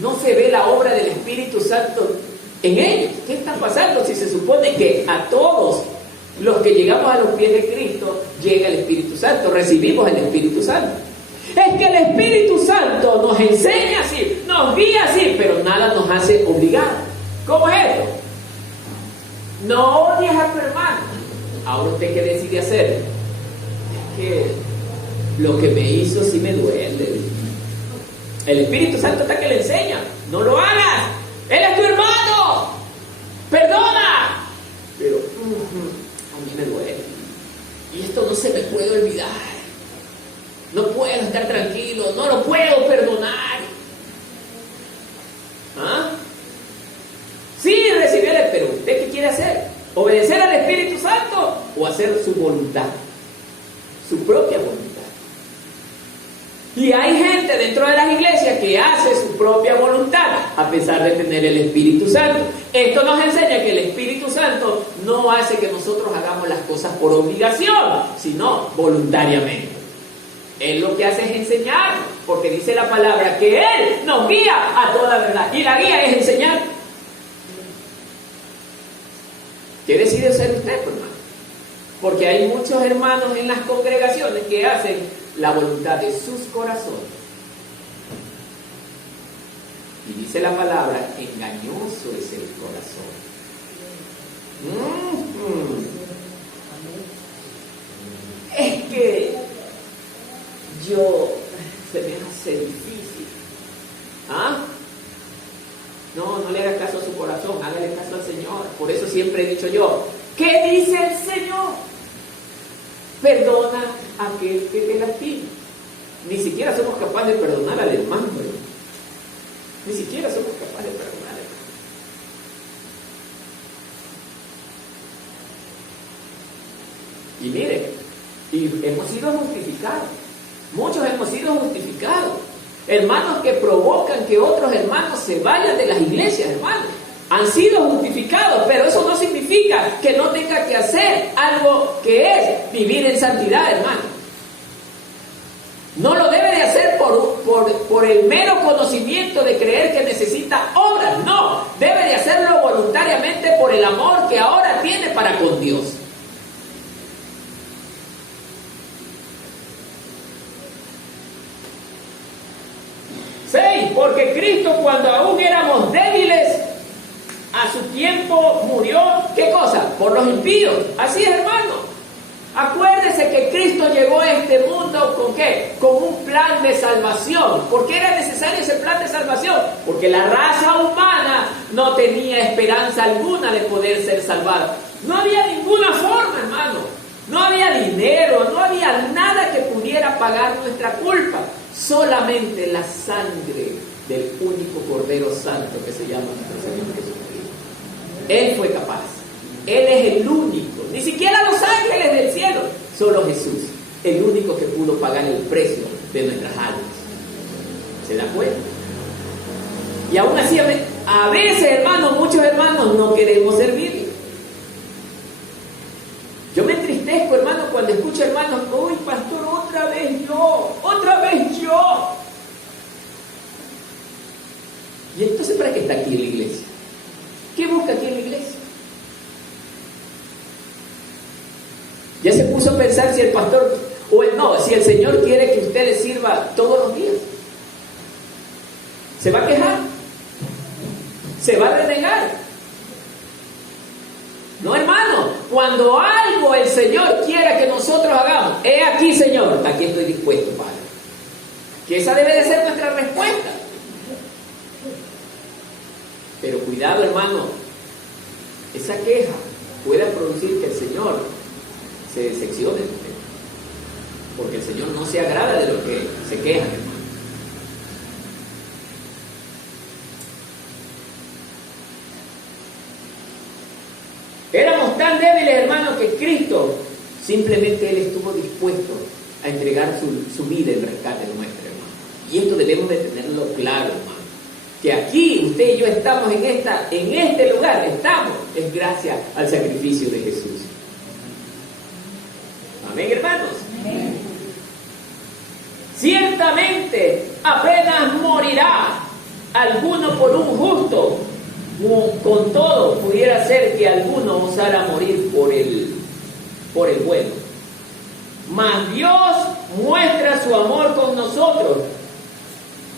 no se ve la obra del Espíritu Santo en ellos? ¿Qué está pasando si se supone que a todos los que llegamos a los pies de Cristo llega el Espíritu Santo, recibimos el Espíritu Santo? Es que el Espíritu Santo nos enseña así, nos guía así, pero nada nos hace obligar. ¿Cómo es esto? No odies a tu hermano. Ahora usted qué decide hacer. Es que lo que me hizo sí me duele. El Espíritu Santo está que le enseña. No lo hagas. Él es tu hermano. Perdona. Pero a mí me duele. Y esto no se me puede olvidar. No puedo estar tranquilo. No lo puedo perdonar. Sí, recibirle, pero ¿usted qué quiere hacer? ¿Obedecer al Espíritu Santo o hacer su voluntad? Su propia voluntad. Y hay gente dentro de las iglesias que hace su propia voluntad a pesar de tener el Espíritu Santo. Esto nos enseña que el Espíritu Santo no hace que nosotros hagamos las cosas por obligación, sino voluntariamente. Él lo que hace es enseñar, porque dice la palabra que Él nos guía a toda verdad. Y la guía es enseñar. ¿Qué decide ser usted, hermano? Porque hay muchos hermanos en las congregaciones que hacen la voluntad de sus corazones. Y dice la palabra, engañoso es el corazón. Es que se me hace difícil. No le haga caso a su corazón, hágale caso al Señor. Por eso siempre he dicho yo, ¿qué dice el Señor? Perdona a aquel que te lastima. Ni siquiera somos capaces de perdonar al hermano, ¿verdad? Ni siquiera somos capaces de perdonar al hermano. Y mire, hemos sido justificados. Muchos hemos sido justificados. Hermanos que provocan que otros hermanos se vayan de las iglesias, hermanos. Han sido justificados, pero eso no significa que no tenga que hacer algo que es vivir en santidad, hermano. No lo debe de hacer por el mero conocimiento de creer que necesita obras. No, debe de hacerlo voluntariamente por el amor que ahora tiene para con Dios. Porque Cristo, cuando aún éramos débiles, a su tiempo murió, ¿qué cosa? Por los impíos. Así es, hermano. Acuérdese que Cristo llegó a este mundo ¿con qué? Con un plan de salvación. ¿Por qué era necesario ese plan de salvación? Porque la raza humana no tenía esperanza alguna de poder ser salvada. No había ninguna forma, hermano. No había dinero, no había nada que pudiera pagar nuestra culpa. Solamente la sangre del único Cordero Santo que se llama nuestro Señor Jesucristo. Él fue capaz. Él es el único. Ni siquiera los ángeles del cielo. Solo Jesús. El único que pudo pagar el precio de nuestras almas. ¿Se da cuenta? Y aún así, a veces, hermanos, muchos hermanos no queremos servir. Yo me entristezco, hermano, cuando escucho hermanos, uy, pastor, otra vez yo. Y entonces, ¿para qué está aquí en la iglesia? ¿Qué busca aquí en la iglesia? Ya se puso a pensar si el pastor, si el Señor quiere que usted le sirva todos los días. ¿Se va a quejar? ¿Se va a renegar? No, hermano, cuando algo el Señor quiera que nosotros hagamos, he aquí, Señor, aquí estoy dispuesto, Padre. Que esa debe de ser nuestra respuesta. Pero cuidado, hermano, esa queja puede producir que el Señor se decepcione de usted. Porque el Señor no se agrada de lo que se queja, hermano. Éramos tan débiles, hermanos, que Cristo simplemente Él estuvo dispuesto a entregar su vida en rescate nuestro, hermano. Y esto debemos de tenerlo claro, hermano. Que aquí usted y yo estamos en este lugar, es gracias al sacrificio de Jesús. Amén, hermanos. Amén. Ciertamente apenas morirá alguno por un justo. Con todo, pudiera ser que alguno osara morir por el bueno. Mas Dios muestra su amor con nosotros,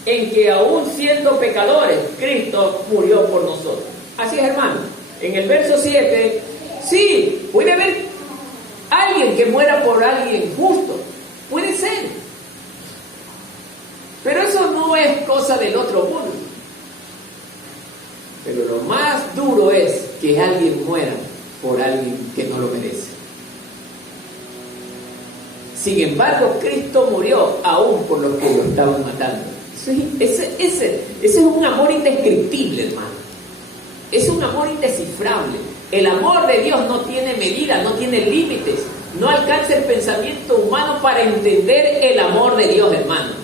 en que aún siendo pecadores, Cristo murió por nosotros. Así es, hermano. En el verso 7, sí, puede haber alguien que muera por alguien justo. Puede ser. Pero eso no es cosa del otro mundo. Pero lo más duro es que alguien muera por alguien que no lo merece. Sin embargo, Cristo murió aún por los que lo estaban matando. Ese es un amor indescriptible, hermano. Es un amor indescifrable. El amor de Dios no tiene medida, no tiene límites. No alcanza el pensamiento humano para entender el amor de Dios, hermano.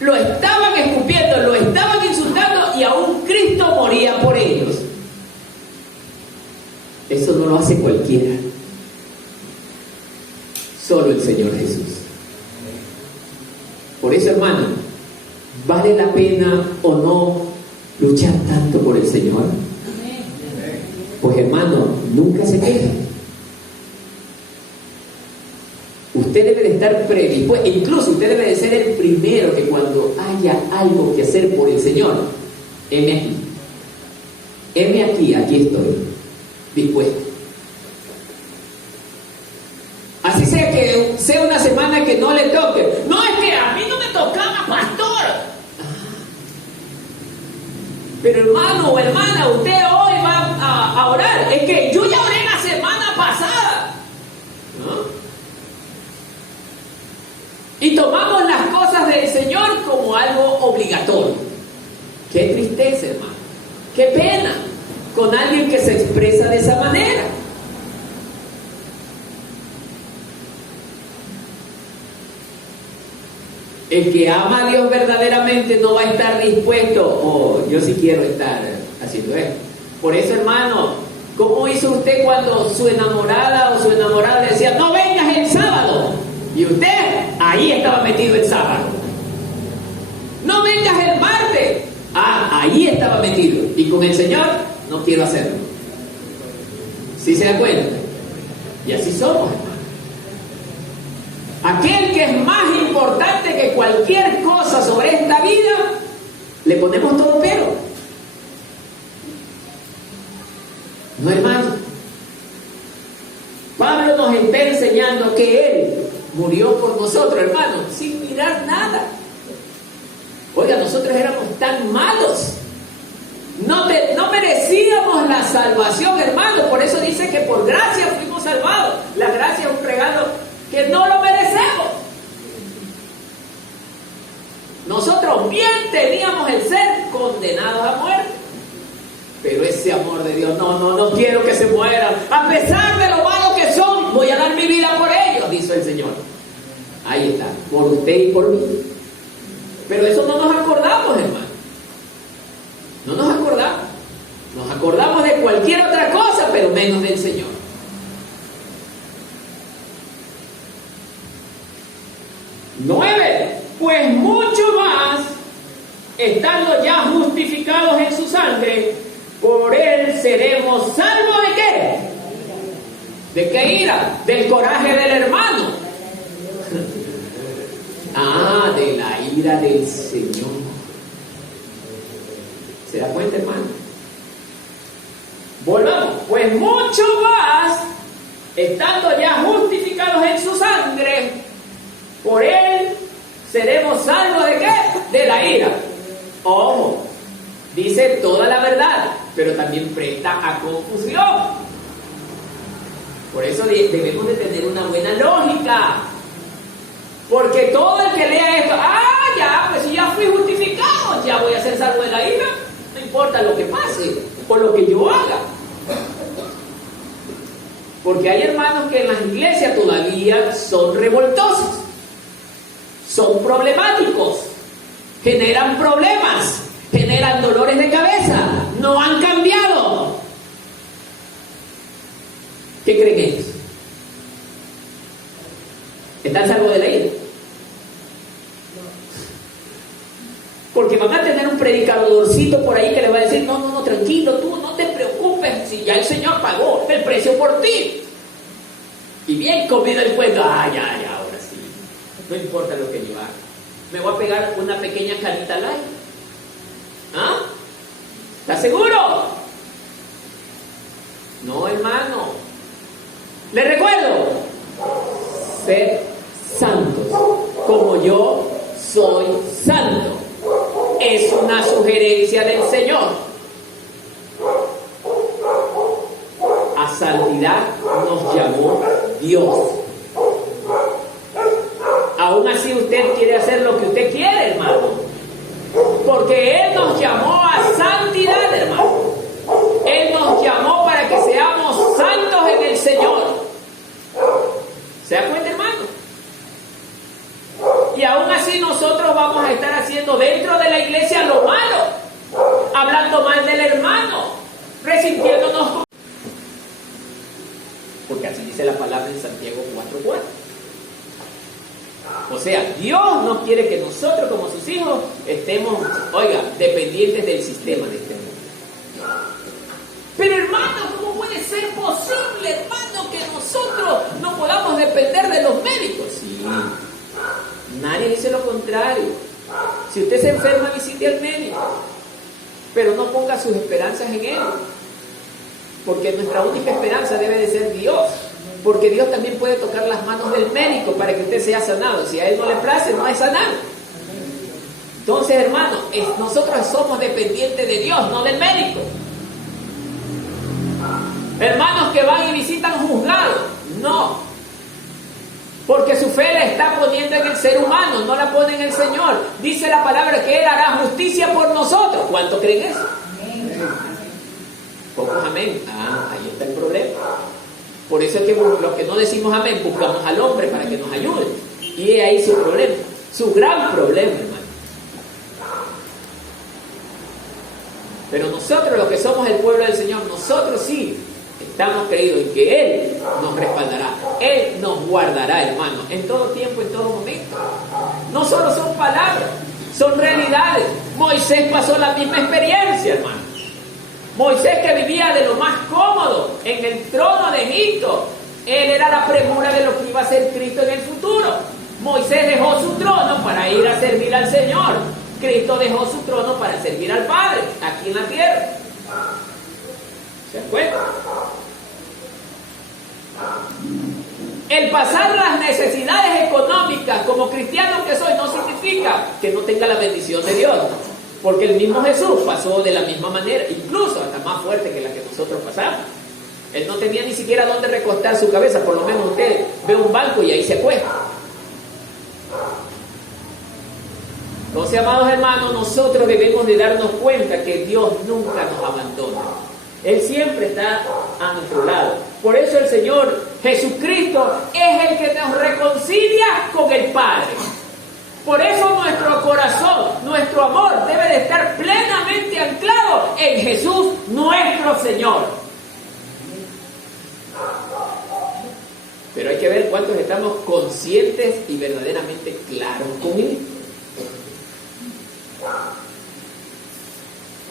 Lo estaban escupiendo, lo estaban insultando y aún Cristo moría por ellos. Eso no lo hace cualquiera. Solo el Señor Jesús. Por eso, hermano, ¿vale la pena o no luchar tanto por el Señor? Pues, hermano, nunca se queje. Usted debe de estar predispuesto, incluso usted debe de ser el primero que cuando haya algo que hacer por el Señor, heme aquí estoy, dispuesto. Así sea que sea una semana que no le toque. No, es que a mí no me tocaba, pastor. Pero hermano o hermana, usted hoy va a orar. Es que yo ya oré la semana pasada, ¿no? Y tomamos las cosas del Señor como algo obligatorio. Qué tristeza, hermano. Qué pena con alguien que se expresa de esa manera. El que ama a Dios verdaderamente no va a estar dispuesto, yo sí quiero estar haciendo esto. Por eso, hermano, ¿cómo hizo usted cuando su enamorada o su enamorado le decía, no vengas el sábado? Y usted ahí estaba metido el sábado. No vengas el martes. Ahí estaba metido. Y con el Señor no quiero hacerlo. ¿Sí se da cuenta? Y así somos, hermano. Aquel que es más importante que cualquier cosa sobre esta vida, le ponemos todo pero. No, hermano. Pablo nos está enseñando que Él murió por nosotros, hermano, sin mirar nada. Oiga, nosotros éramos tan malos No merecíamos la salvación, hermano. Por eso dice que por gracia fuimos salvados. La gracia es un regalo que no lo merecemos. Nosotros bien teníamos el ser condenados a muerte. Pero ese amor de Dios, no quiero que se mueran. A pesar de lo malos que son, voy a dar mi vida por ellos, dice el Señor. Ahí está, por usted y por mí. Pero eso no nos acordamos, hermano. No nos acordamos. Nos acordamos de cualquier otra cosa, pero menos del Señor. Nueve. Pues mucho más, estando ya justificados en su sangre, por él seremos salvos ¿de qué? ¿De qué ira? Del coraje del hermano. De la ira del Señor. ¿Se da cuenta, hermano? Volvamos. Pues mucho más, estando ya justificados en su sangre, por él seremos salvos ¿de qué? De la ira. Ojo, dice toda la verdad, pero también presta a confusión. Por eso debemos de tener una buena lógica. Porque todo el que lea esto, pues si ya fui justificado, ya voy a ser salvo de la ira. No importa lo que pase, o lo que yo haga. Porque hay hermanos que en las iglesias todavía son revoltosos, son problemáticos, generan problemas, generan dolores de cabeza, no han cambiado. ¿Qué creen ellos? ¿Están salvos de la ira? Porque van a tener un predicadorcito por ahí que les va a decir, no, tranquilo, tú no te preocupes, si ya el Señor pagó el precio por ti. Y bien comido el cuento, ya, ahora sí. No importa lo que yo haga. Me voy a pegar una pequeña carita al aire. ¿Estás seguro? No, hermano. Les recuerdo, sed santos, como yo soy santo. Es una sugerencia del Señor. A santidad nos llamó Dios. Aún así usted quiere hacer lo que usted quiere, hermano. Porque Él nos llamó a santidad, hermano. Él nos llamó para que seamos santos en el Señor. ¿Se da cuenta, hermano? Y aún así nosotros vamos a estar haciendo dentro de la iglesia lo malo, hablando mal del hermano, resintiéndonos. Porque así dice la palabra en Santiago 4:4. O sea, Dios no quiere que nosotros como sus hijos estemos, dependientes del sistema de este mundo. Pero hermano, ¿cómo puede ser posible, hermano, que nosotros no podamos depender de los médicos? Sí. Nadie dice lo contrario. Si usted se enferma, visite al médico, pero no ponga sus esperanzas en él, porque nuestra única esperanza debe de ser Dios, porque Dios también puede tocar las manos del médico para que usted sea sanado. Si a él no le place, no es sanado. Entonces, hermano, nosotros somos dependientes de Dios, no del médico. Hermanos que van y visitan juzgados, no, porque su fe la está poniendo en el ser humano, no la pone en el Señor. Dice la palabra que Él hará justicia por nosotros. ¿Cuánto creen eso? Pocos amén. Ahí está el problema. Por eso es que los que no decimos amén buscamos al hombre para que nos ayude. Y es ahí su problema, su gran problema, hermano. Pero nosotros, los que somos el pueblo del Señor, nosotros sí estamos creídos en que Él nos respaldará, Él nos guardará, hermano, en todo tiempo, en todo momento. No solo son palabras, son realidades. Moisés pasó la misma experiencia, hermano. Moisés, que vivía de lo más cómodo en el trono de Egipto, él era la premura de lo que iba a ser Cristo en el futuro. Moisés dejó su trono para ir a servir al Señor. Cristo dejó su trono para servir al Padre aquí en la tierra. ¿Se acuerdan? El pasar las necesidades económicas como cristiano que soy no significa que no tenga la bendición de Dios. Porque el mismo Jesús pasó de la misma manera, incluso hasta más fuerte que la que nosotros pasamos. Él no tenía ni siquiera dónde recostar su cabeza. Por lo menos usted ve un banco y ahí se acuesta. Entonces, amados hermanos, nosotros debemos de darnos cuenta que Dios nunca nos abandona. Él siempre está a nuestro lado. Por eso el Señor Jesucristo es el que nos reconcilia con el Padre. Por eso nuestro corazón, nuestro amor debe de estar plenamente anclado en Jesús, nuestro Señor. Pero hay que ver cuántos estamos conscientes y verdaderamente claros con Él.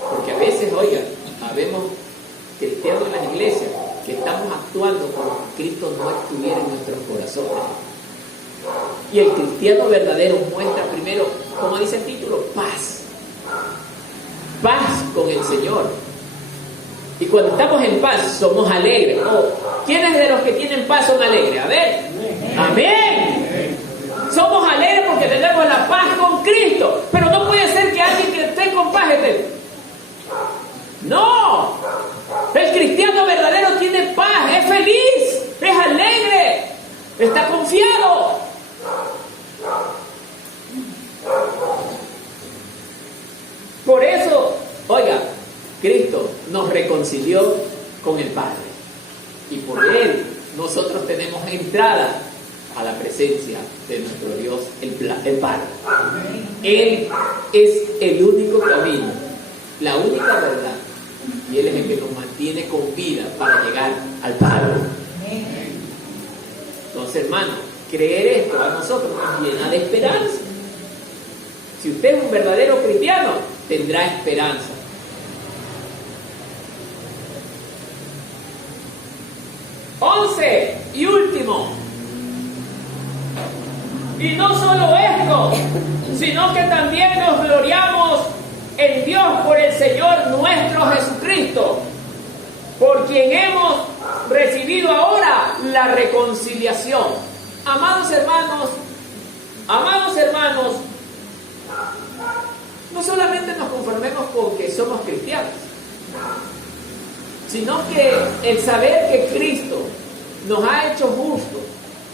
Porque a veces, oiga, habemos cristianos en las iglesias que estamos actuando como si Cristo no estuviera en nuestros corazones. Y el cristiano verdadero muestra primero, como dice el título, paz. Paz con el Señor. Y cuando estamos en paz, somos alegres. Oh, ¿quiénes de los que tienen paz son alegres? A ver. Amén. Somos alegres porque tenemos la paz con Cristo. Pero no puede ser que alguien que esté con paz esté. No. El cristiano verdadero tiene paz, es feliz, es alegre, está confiado. Por eso, oiga, Cristo nos reconcilió con el Padre. Y por Él nosotros tenemos entrada a la presencia de nuestro Dios, el Padre. Él es el único camino, la única verdad. Y Él es el que nos mantiene con vida para llegar al Padre. Entonces, hermano, creer esto a nosotros nos llena de esperanza. Si usted es un verdadero cristiano, tendrá esperanza. Y último, y no solo esto, sino que también nos gloriamos en Dios por el Señor nuestro Jesucristo, por quien hemos recibido ahora la reconciliación. Amados hermanos, no solamente nos conformemos con que somos cristianos, sino que el saber que Cristo nos ha hecho justos,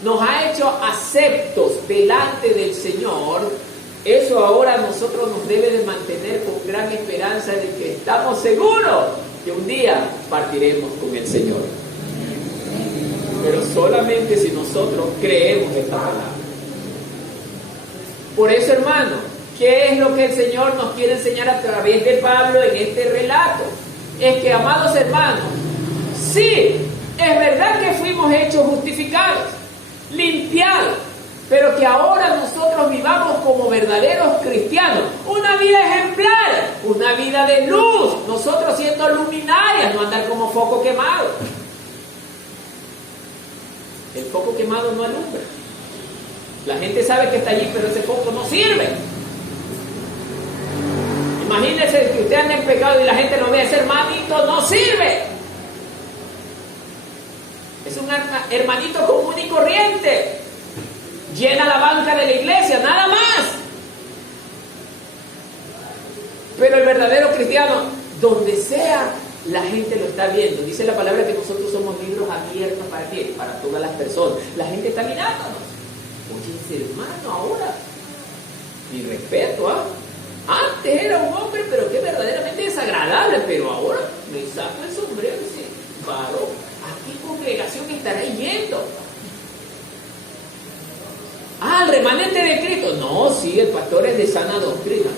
nos ha hecho aceptos delante del Señor, eso ahora a nosotros nos debe de mantener con gran esperanza de que estamos seguros que un día partiremos con el Señor. Pero solamente si nosotros creemos esta palabra. Por eso, hermano, ¿qué es lo que el Señor nos quiere enseñar a través de Pablo en este relato? Es que, amados hermanos, sí, es verdad que fuimos hechos justificados, limpiados, pero que ahora nosotros vivamos como verdaderos cristianos, una vida ejemplar, una vida de luz, nosotros siendo luminarias, no andar como foco quemado. El foco quemado no alumbra. La gente sabe que está allí, pero ese foco no sirve. Imagínense que usted anda en pecado y la gente lo ve, ese hermanito no sirve. Es un hermanito común y corriente. Llena la banca de la iglesia, nada más. Pero el verdadero cristiano, donde sea, la gente lo está viendo. Dice la palabra que nosotros somos libros abiertos para ¿qué? Para todas las personas. La gente está mirándonos. Oye, ese hermano ahora, mi respeto, antes era un hombre, pero que verdaderamente desagradable, pero ahora me saco el sombrero y dice, varón, ¿a qué congregación estará yendo? El remanente de Cristo. No, sí, el pastor es de sana doctrina.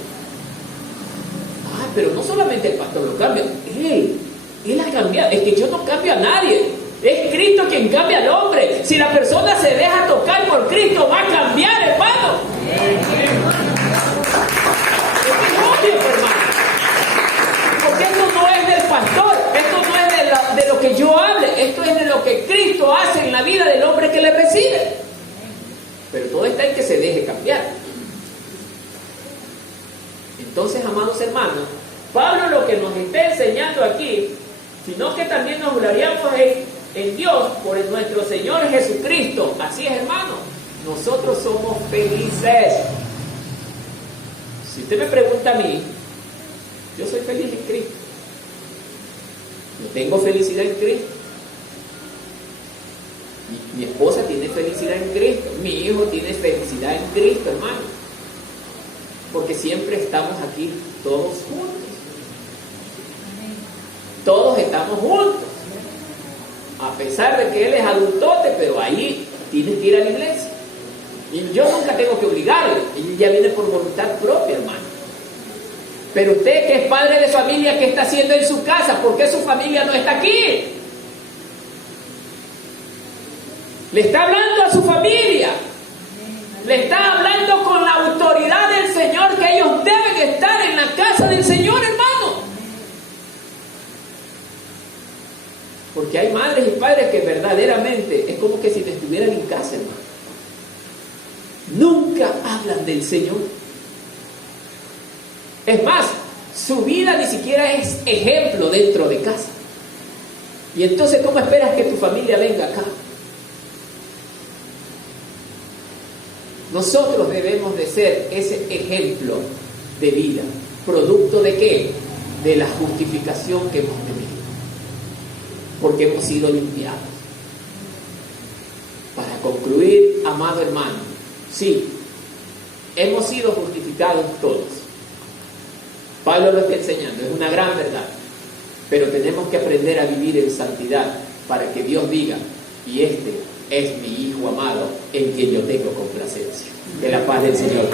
Pero no solamente el pastor lo cambia, él ha cambiado. Es que yo no cambio a nadie, es Cristo quien cambia al hombre. Si la persona se deja tocar por Cristo, va a cambiar, hermano. Esto es obvio, hermano, porque esto no es del pastor, esto no es de lo que yo hable, esto es de lo que Cristo hace en la vida del hombre que le recibe. Pero todo está en que se deje cambiar. Entonces, amados hermanos, Pablo lo que nos está enseñando aquí, sino que también nos gloriamos en Dios por nuestro Señor Jesucristo. Así es, hermano, nosotros somos felices. Si usted me pregunta a mí, Yo soy feliz en Cristo. Yo tengo felicidad en Cristo. Mi esposa tiene felicidad en Cristo. Mi hijo tiene felicidad en Cristo, hermano. Porque siempre estamos aquí todos juntos. Todos estamos juntos. A pesar de que él es adultote, pero ahí tienes que ir a la iglesia. Y yo nunca tengo que obligarle. Él ya viene por voluntad propia, hermano. Pero usted que es padre de familia, ¿qué está haciendo en su casa? ¿Por qué su familia no está aquí? Le está hablando a su familia. Le está hablando con la autoridad del Señor, que ellos deben estar en la casa del Señor, hermano. Porque hay madres y padres que verdaderamente es como que si te estuvieran en casa, hermano. Nunca hablan del Señor. Es más, su vida ni siquiera es ejemplo dentro de casa. Y entonces, ¿cómo esperas que tu familia venga acá? Nosotros debemos de ser ese ejemplo de vida. ¿Producto de qué? De la justificación que hemos tenido. Porque hemos sido limpiados. Para concluir, amado hermano, sí, hemos sido justificados todos. Pablo lo está enseñando, es una gran verdad. Pero tenemos que aprender a vivir en santidad para que Dios diga, y este es mi Hijo amado en quien yo tengo complacencia. Que la paz del Señor.